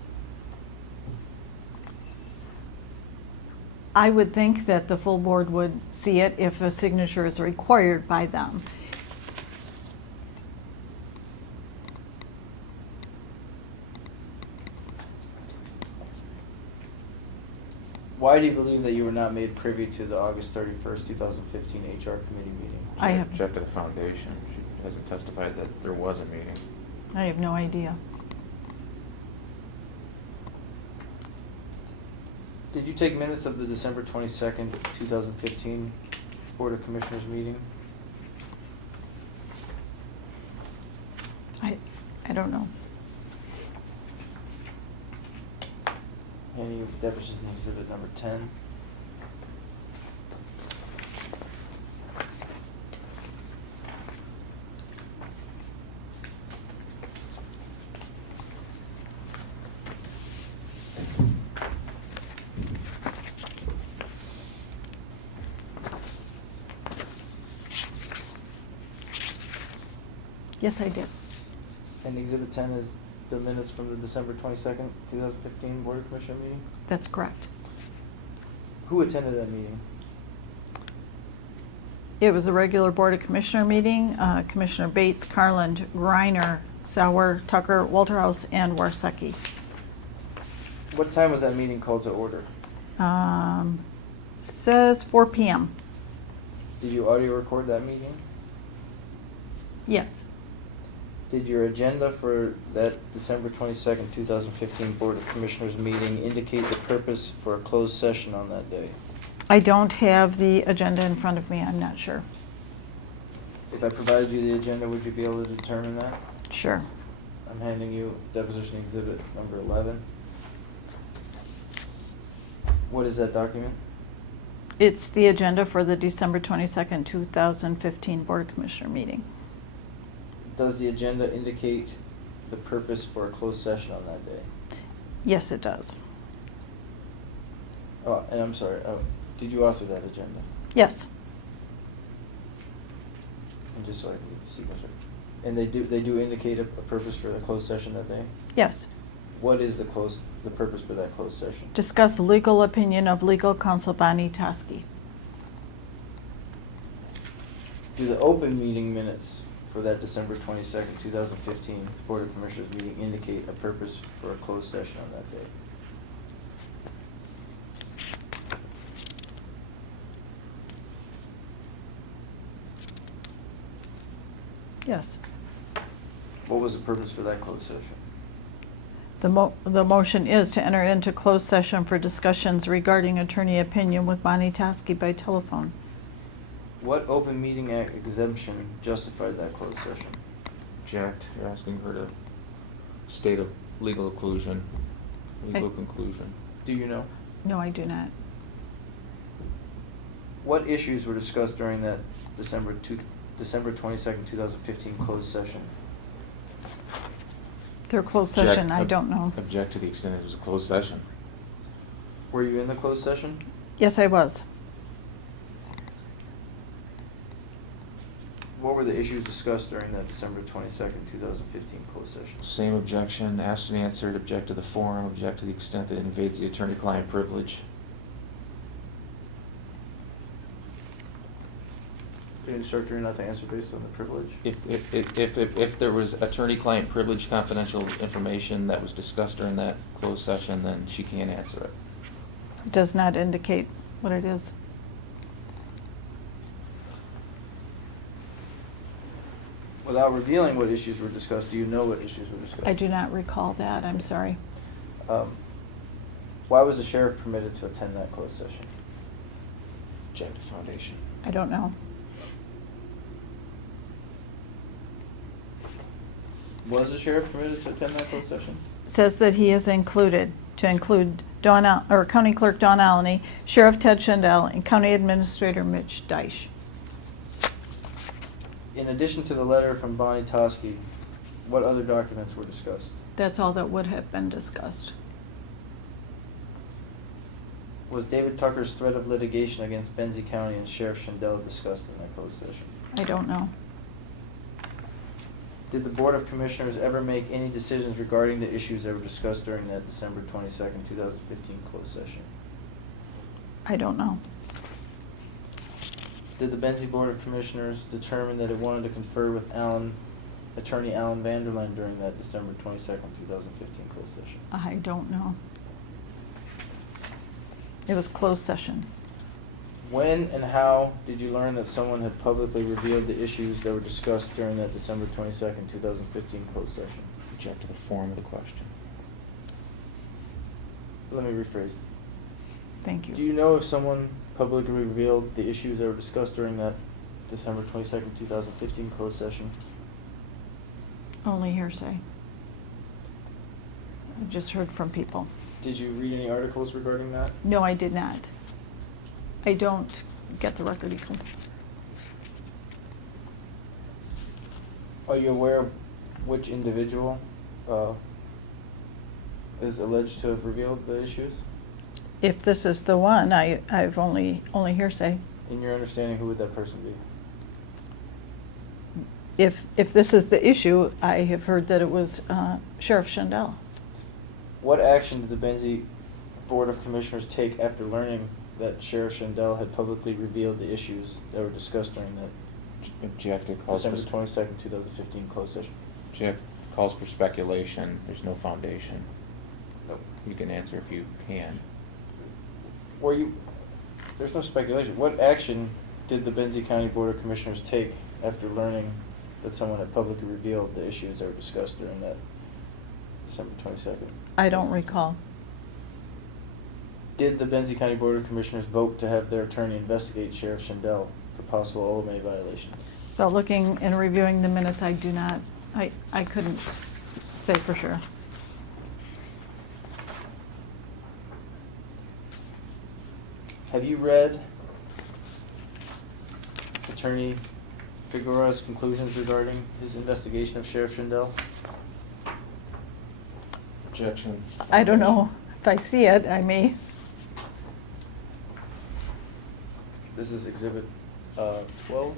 I would think that the full board would see it if a signature is required by them. Why do you believe that you were not made privy to the August 31st, 2015 HR committee meeting? I have- Object to the foundation. She hasn't testified that there was a meeting. I have no idea. Did you take minutes of the December 22nd, 2015 Board of Commissioners meeting? I don't know. Any deposition exhibit number 10? Yes, I did. And Exhibit 10 is the minutes from the December 22nd, 2015 Board of Commissioner meeting? That's correct. Who attended that meeting? It was a regular Board of Commissioner meeting. Commissioner Bates, Carland, Reiner, Sauer, Tucker, Walterhouse, and Warsecki. What time was that meeting called to order? Says 4 p.m. Did you audio record that meeting? Yes. Did your agenda for that December 22nd, 2015 Board of Commissioners meeting indicate the purpose for a closed session on that day? I don't have the agenda in front of me. I'm not sure. If I provided you the agenda, would you be able to determine that? Sure. I'm handing you deposition exhibit number 11. What is that document? It's the agenda for the December 22nd, 2015 Board of Commissioner meeting. Does the agenda indicate the purpose for a closed session on that day? Yes, it does. Oh, and I'm sorry, did you author that agenda? Yes. And just so I can get the sequence right. And they do indicate a purpose for the closed session that day? Yes. What is the purpose for that closed session? Discuss legal opinion of legal counsel Bonnie Toski. Do the open meeting minutes for that December 22nd, 2015 Board of Commissioners meeting indicate a purpose for a closed session on that day? Yes. What was the purpose for that closed session? The motion is to enter into closed session for discussions regarding attorney opinion with Bonnie Toski by telephone. What open meeting act exemption justified that closed session? Object, you're asking her to state a legal conclusion. Do you know? No, I do not. What issues were discussed during that December 22nd, 2015 closed session? Their closed Object- session, I don't know. Object to the extent it was a closed session. Were you in the closed session? Yes, I was. What were the issues discussed during that December 22nd, 2015 closed session? Same objection, asked and answered, object to the forum, object to the extent that it invades the attorney-client privilege. Did you instruct her not to answer based on the privilege? If there was attorney-client privilege confidential information that was discussed during that closed session, then she can't answer it. It does not indicate what it is. Without revealing what issues were discussed, do you know what issues were discussed? I do not recall that, I'm sorry. Why was the sheriff permitted to attend that closed session? Object to foundation. I don't know. Was the sheriff permitted to attend that closed session? It says that he is included, to include County Clerk Dawn Olney, Sheriff Ted Schendel, and County Administrator Mitch Deitch. In addition to the letter from Bonnie Toski, what other documents were discussed? That's all that would have been discussed. Was David Tucker's threat of litigation against Benzie County and Sheriff Schendel discussed in that closed session? I don't know. Did the Board of Commissioners ever make any decisions regarding the issues that were discussed during that December 22nd, 2015 closed session? I don't know. Did the Benzie Board of Commissioners determine that it wanted to confer with Attorney Alan Vanderland during that December 22nd, 2015 closed session? I don't know. It was closed session. When and how did you learn that someone had publicly revealed the issues that were discussed during that December 22nd, 2015 closed session? Object to the form of the question. Let me rephrase. Thank you. Do you know if someone publicly revealed the issues that were discussed during that December 22nd, 2015 closed session? Only hearsay. I've just heard from people. Did you read any articles regarding that? No, I did not. I don't get the record equal. Are you aware of which individual is alleged to have revealed the issues? If this is the one, I've only hearsay. In your understanding, who would that person be? if this is the issue, I have heard that it was Sheriff Schendel. What action did the Benzie Board of Commissioners take after learning that Sheriff Schendel had publicly revealed the issues that were discussed during that Objective calls for, December 22nd, 2015 closed session? object calls for speculation, there's no foundation. Nope. You can answer if you can. There's no speculation. What action did the Benzie County Board of Commissioners take after learning that someone had publicly revealed the issues that were discussed during that December 22nd? I don't recall. Did the Benzie County Board of Commissioners vote to have their attorney investigate Sheriff Schendel for possible OMA violations? So looking and reviewing the minutes, I do not, I couldn't say for sure. Have you read Attorney Figueroa's conclusions regarding his investigation of Sheriff Schendel? Objection. I don't know. If I see it, I may. This is Exhibit 12.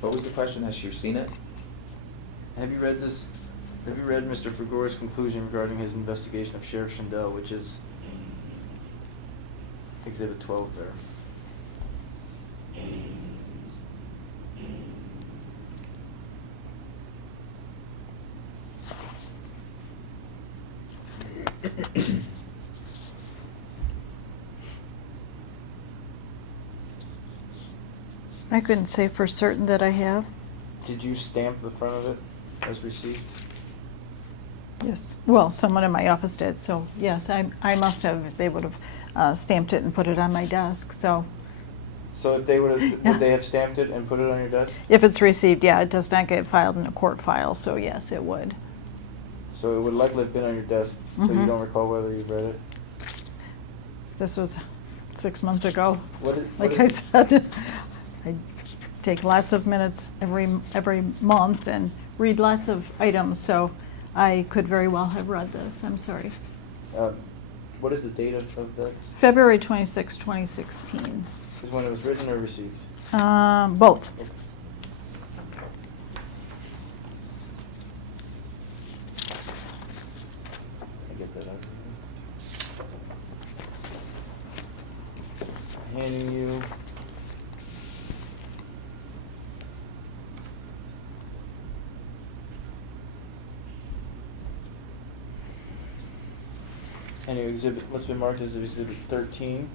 What was the question? Has she seen it? Have you read this? Have you read Mr. Figueroa's conclusion regarding his investigation of Sheriff Schendel, which is Exhibit 12 there? I couldn't say for certain that I have. Did you stamp the front of it as received? Yes. Well, someone in my office did, so yes, I must have. They would have stamped it and put it on my desk, so. So if they would have, Yeah. would they have stamped it and put it on your desk? If it's received, yeah, it does not get filed in a court file, so yes, it would. So it would likely have been on your desk, so you Mhm. don't recall whether you read it? This was 6 months ago. What Like is- I said, I take lots of minutes every month and read lots of items, so I could very well have read this. I'm sorry. What is the date of that? February 26, 2016. Is when it was written or received? Both. Okay. I get that out. Handing you. Anyway, exhibit, what's been marked as exhibit 13.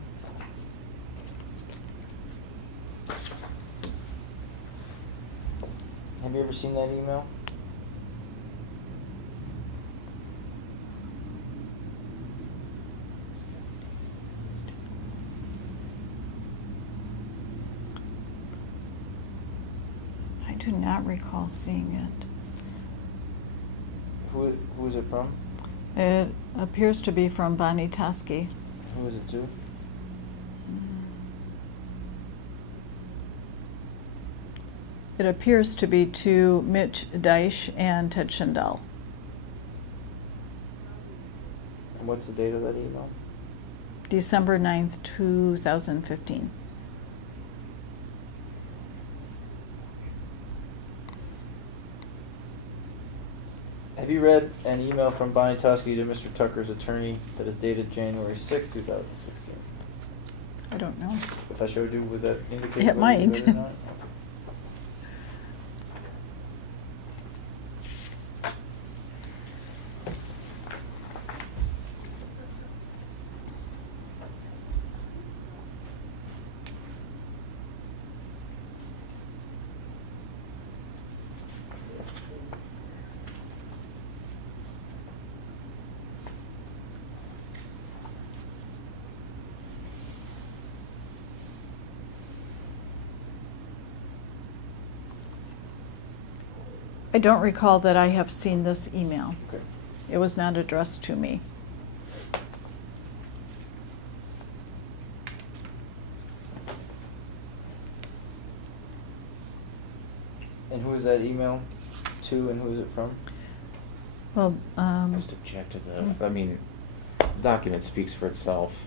Have you ever seen that email? I do not recall seeing it. Who is it from? It appears to be from Bonnie Toski. Who is it to? It appears to be to Mitch Deich and Ted Schendel. And what's the date of that email? December 9th, 2015. Have you read an email from Bonnie Toski to Mr. Tucker's attorney that is dated January 6, 2016? I don't know. If I showed you, would that indicate It whether you might. read it or not? I don't recall that I have seen this email. Okay. It was not addressed to me. And who is that email to and who is it from? Well, Just object to the, I mean, the document speaks for itself.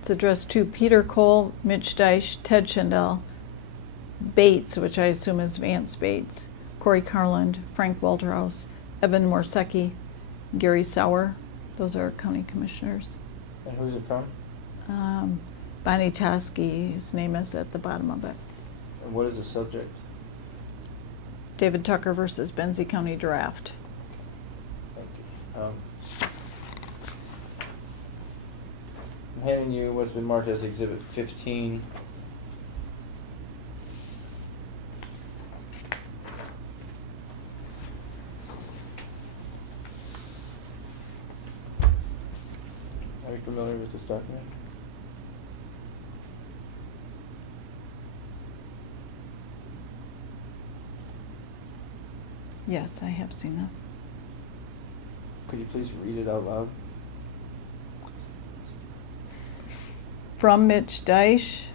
it's addressed to Peter Cole, Mitch Deich, Ted Schendel, Bates, which I assume is Vance Bates, Corey Carland, Frank Walterhouse, Evan Morsecki, Gary Sauer. Those are county commissioners. And who is it from? Bonnie Toskey, his name is at the bottom of it. And what is the subject? David Tucker versus Benzie County draft. Thank you. I'm handing you what's been marked as Exhibit 15. Are you familiar with this document? Yes, I have seen this. Could you please read it out loud? From Mitch Deich,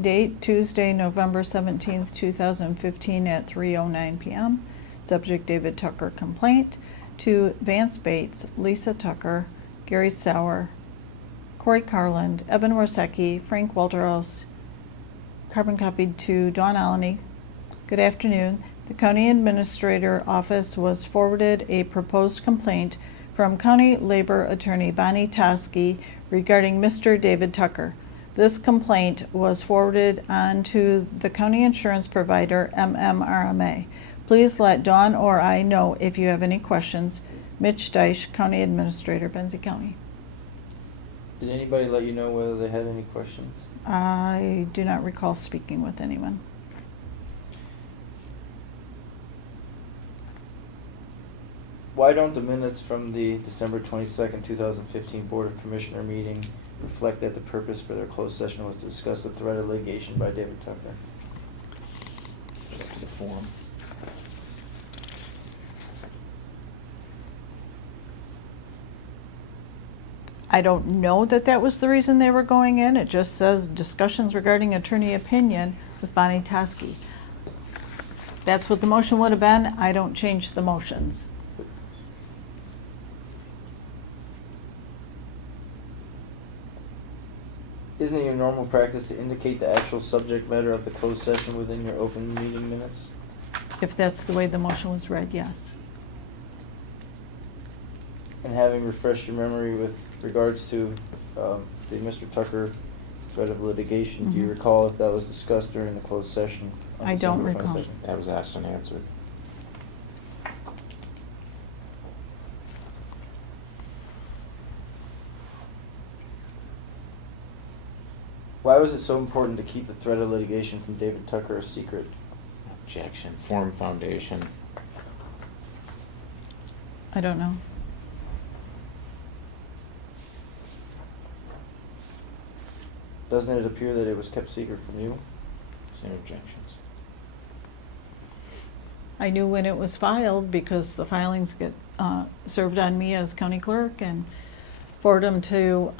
date Tuesday, November 17th, 2015 at 3:09 p.m. Subject David Tucker complaint. To Vance Bates, Lisa Tucker, Gary Sauer, Corey Carland, Evan Worsecki, Frank Walterhouse. Carbon copied to Dawn Olney. Good afternoon. The County Administrator Office was forwarded a proposed complaint from County Labor Attorney Bonnie Toskey regarding Mr. David Tucker. This complaint was forwarded on to the county insurance provider, MMRMA. Please let Dawn or I know if you have any questions. Mitch Deich, County Administrator, Benzie County. Did anybody let you know whether they had any questions? I do not recall speaking with anyone. Why don't the minutes from the December 22nd, 2015 Board of Commissioner meeting reflect that the purpose for their closed session was to discuss the threat of litigation by David Tucker? Back to the form. I don't know that that was the reason they were going in. It just says discussions regarding attorney opinion with Bonnie Toskey. That's what the motion would have been. I don't change the motions. Isn't it your normal practice to indicate the actual subject matter of the closed session within your open meeting minutes? If that's the way the motion was read, yes. And having refreshed your memory with regards to the Mr. Tucker threat of litigation, do you Mhm. recall if that was discussed during the closed session? On I don't December recall. 22nd? That was asked and answered. Why was it so important to keep the threat of litigation from David Tucker a secret? Objection, form foundation. I don't know. Doesn't it appear that it was kept secret from you? Same objections. I knew when it was filed because the filings get served on me as county clerk and forward them to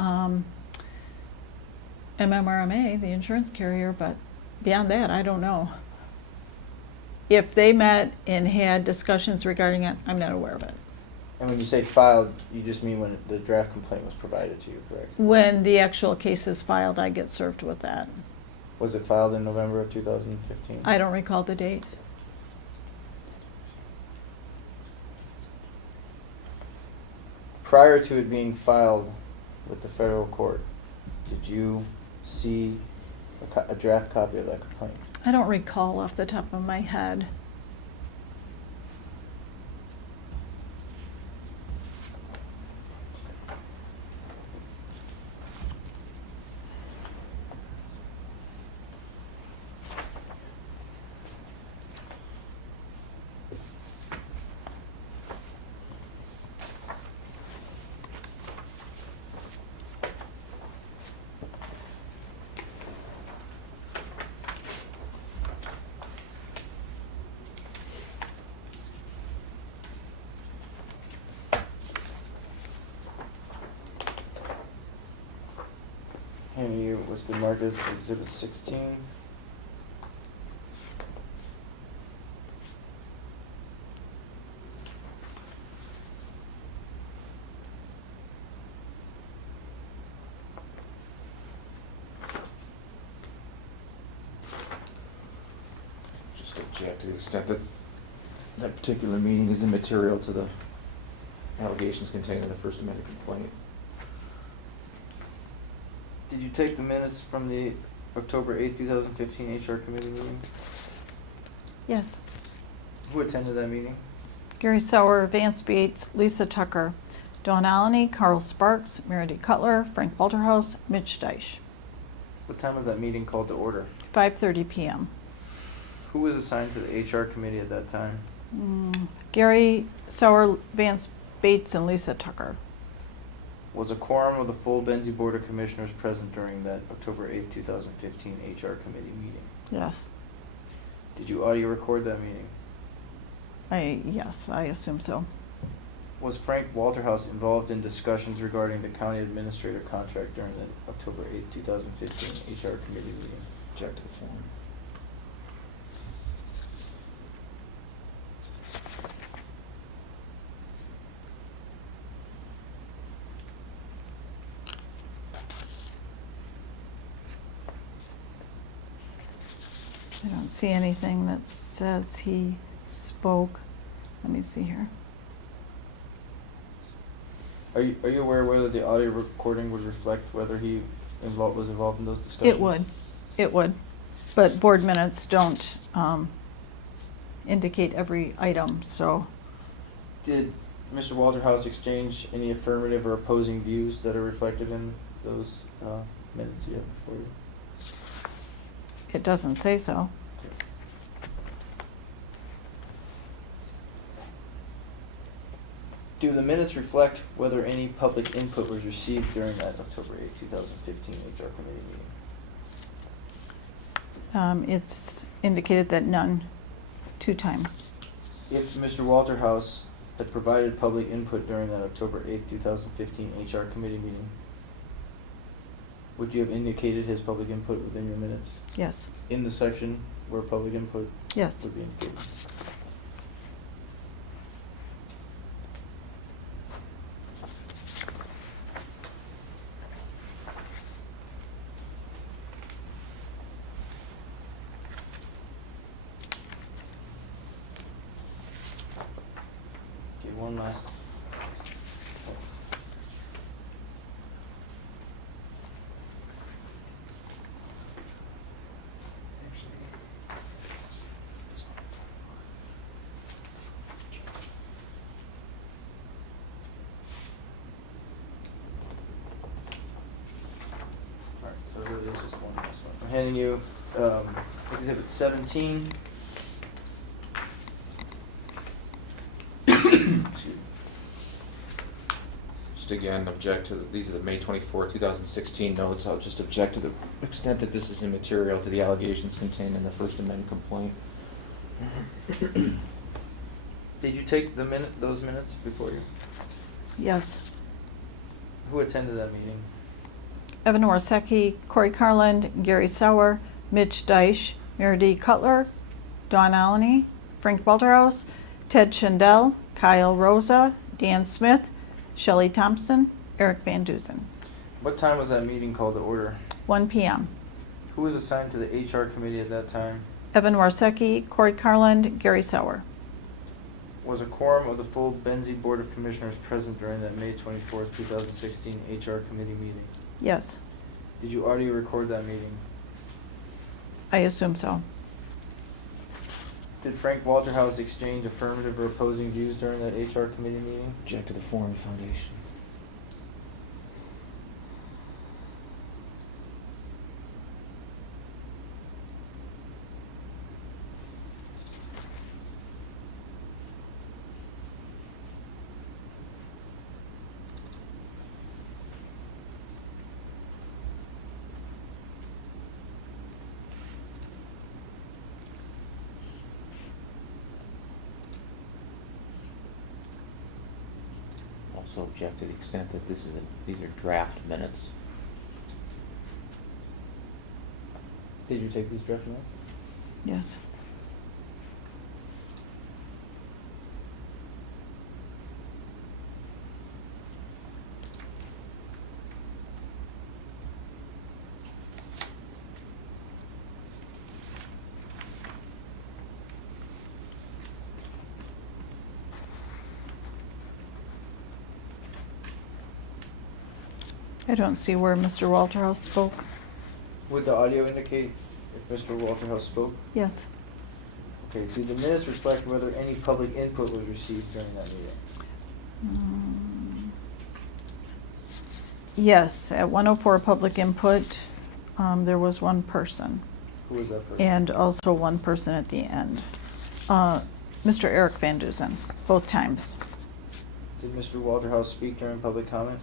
MMRMA, the insurance carrier, but beyond that, I don't know. If they met and had discussions regarding it, I'm not aware of it. And when you say filed, you just mean when the draft complaint was provided to you, correct? When the actual case is filed, I get served with that. Was it filed in November of 2015? I don't recall the date. Prior to it being filed with the federal court, did you see a draft copy of that complaint? I don't recall off the top of my head. What's been marked as Exhibit 16. Just object to the extent that that particular meeting is immaterial to the allegations contained in the First Amendment complaint. Did you take the minutes from the October 8th, 2015 HR committee meeting? Yes. Who attended that meeting? Gary Sauer, Vance Bates, Lisa Tucker, Dawn Olney, Carl Sparks, Mary D. Cutler, Frank Walterhouse, Mitch Deich. What time was that meeting called to order? 5:30 p.m. Who was assigned to the HR committee at that time? Gary Sauer, Vance Bates, and Lisa Tucker. Was a quorum of the full Benzie Board of Commissioners present during that October 8th, 2015 HR committee meeting? Yes. Did you audio record that meeting? Yes, I assume so. Was Frank Walterhouse involved in discussions regarding the county administrator contract during the October 8th, 2015 HR committee meeting? Object to the form. I don't see anything that says he spoke. Let me see here. Are you aware whether the audio recording would reflect whether he was involved in those discussions? It would. But board minutes don't indicate every item, so Did Mr. Walterhouse exchange any affirmative or opposing views that are reflected in those minutes you have before you? it doesn't say so. Do the minutes reflect whether any public input was received during that October 8, 2015 HR committee meeting? It's indicated that none, 2 times. If Mr. Walterhouse had provided public input during that October 8, 2015 HR committee meeting, would you have indicated his public input within your minutes? Yes. In the section where public input Yes. would be indicated? Okay, one last. Alright, so it really is just one last one. I'm handing you Exhibit 17. Excuse me. Just again, object to, these are the May 24, 2016 notes. I'll just object to the extent that this is immaterial to the allegations contained in the First Amendment complaint. Did you take those minutes before you? Yes. Who attended that meeting? Evan Orsecki, Corey Carland, Gary Sauer, Mitch Deich, Mary D. Cutler, Dawn Olney, Frank Walterhouse, Ted Schendel, Kyle Rosa, Dan Smith, Shelley Thompson, Eric VanDussen. What time was that meeting called to order? 1 p.m. Who was assigned to the HR committee at that time? Evan Orsecki, Corey Carland, Gary Sauer. Was a quorum of the full Benzie Board of Commissioners present during that May 24th, 2016 HR committee meeting? Yes. Did you audio record that meeting? I assume so. Did Frank Walterhouse exchange affirmative or opposing views during that HR committee meeting? Object to the form of foundation. Also object to the extent that these are draft minutes. Did you take these draft minutes? Yes. I don't see where Mr. Walterhouse spoke. Would the audio indicate if Mr. Walterhouse spoke? Yes. Okay, do the minutes reflect whether any public input was received during that meeting? Yes, at 104 public input, there was one person, Who was that person? and also one person at the end. Mr. Eric VanDussen, both times. Did Mr. Walterhouse speak during public comment?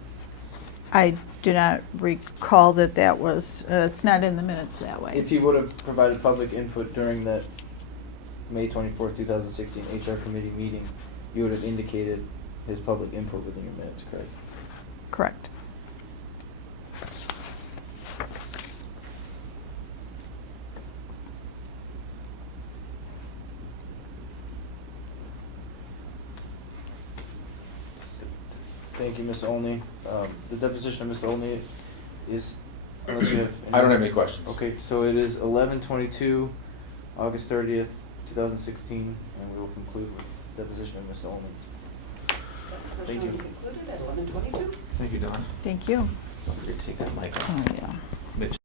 I do not recall that that was, it's not in the minutes that way. If he would have provided public input during that May 24th, 2016 HR committee meeting, you would have indicated his public input within your minutes, correct? Correct. Thank you, Ms. Olney. The deposition of Ms. Olney is, unless you have. I don't have any questions. Okay, so it is 11/22, August 30th, 2016, and we will conclude with deposition of Ms. Olney. That Thank session you. will be concluded at 11:22. Thank you, Don. Thank you. Don't forget to take that mic off. Oh, yeah. Mitch.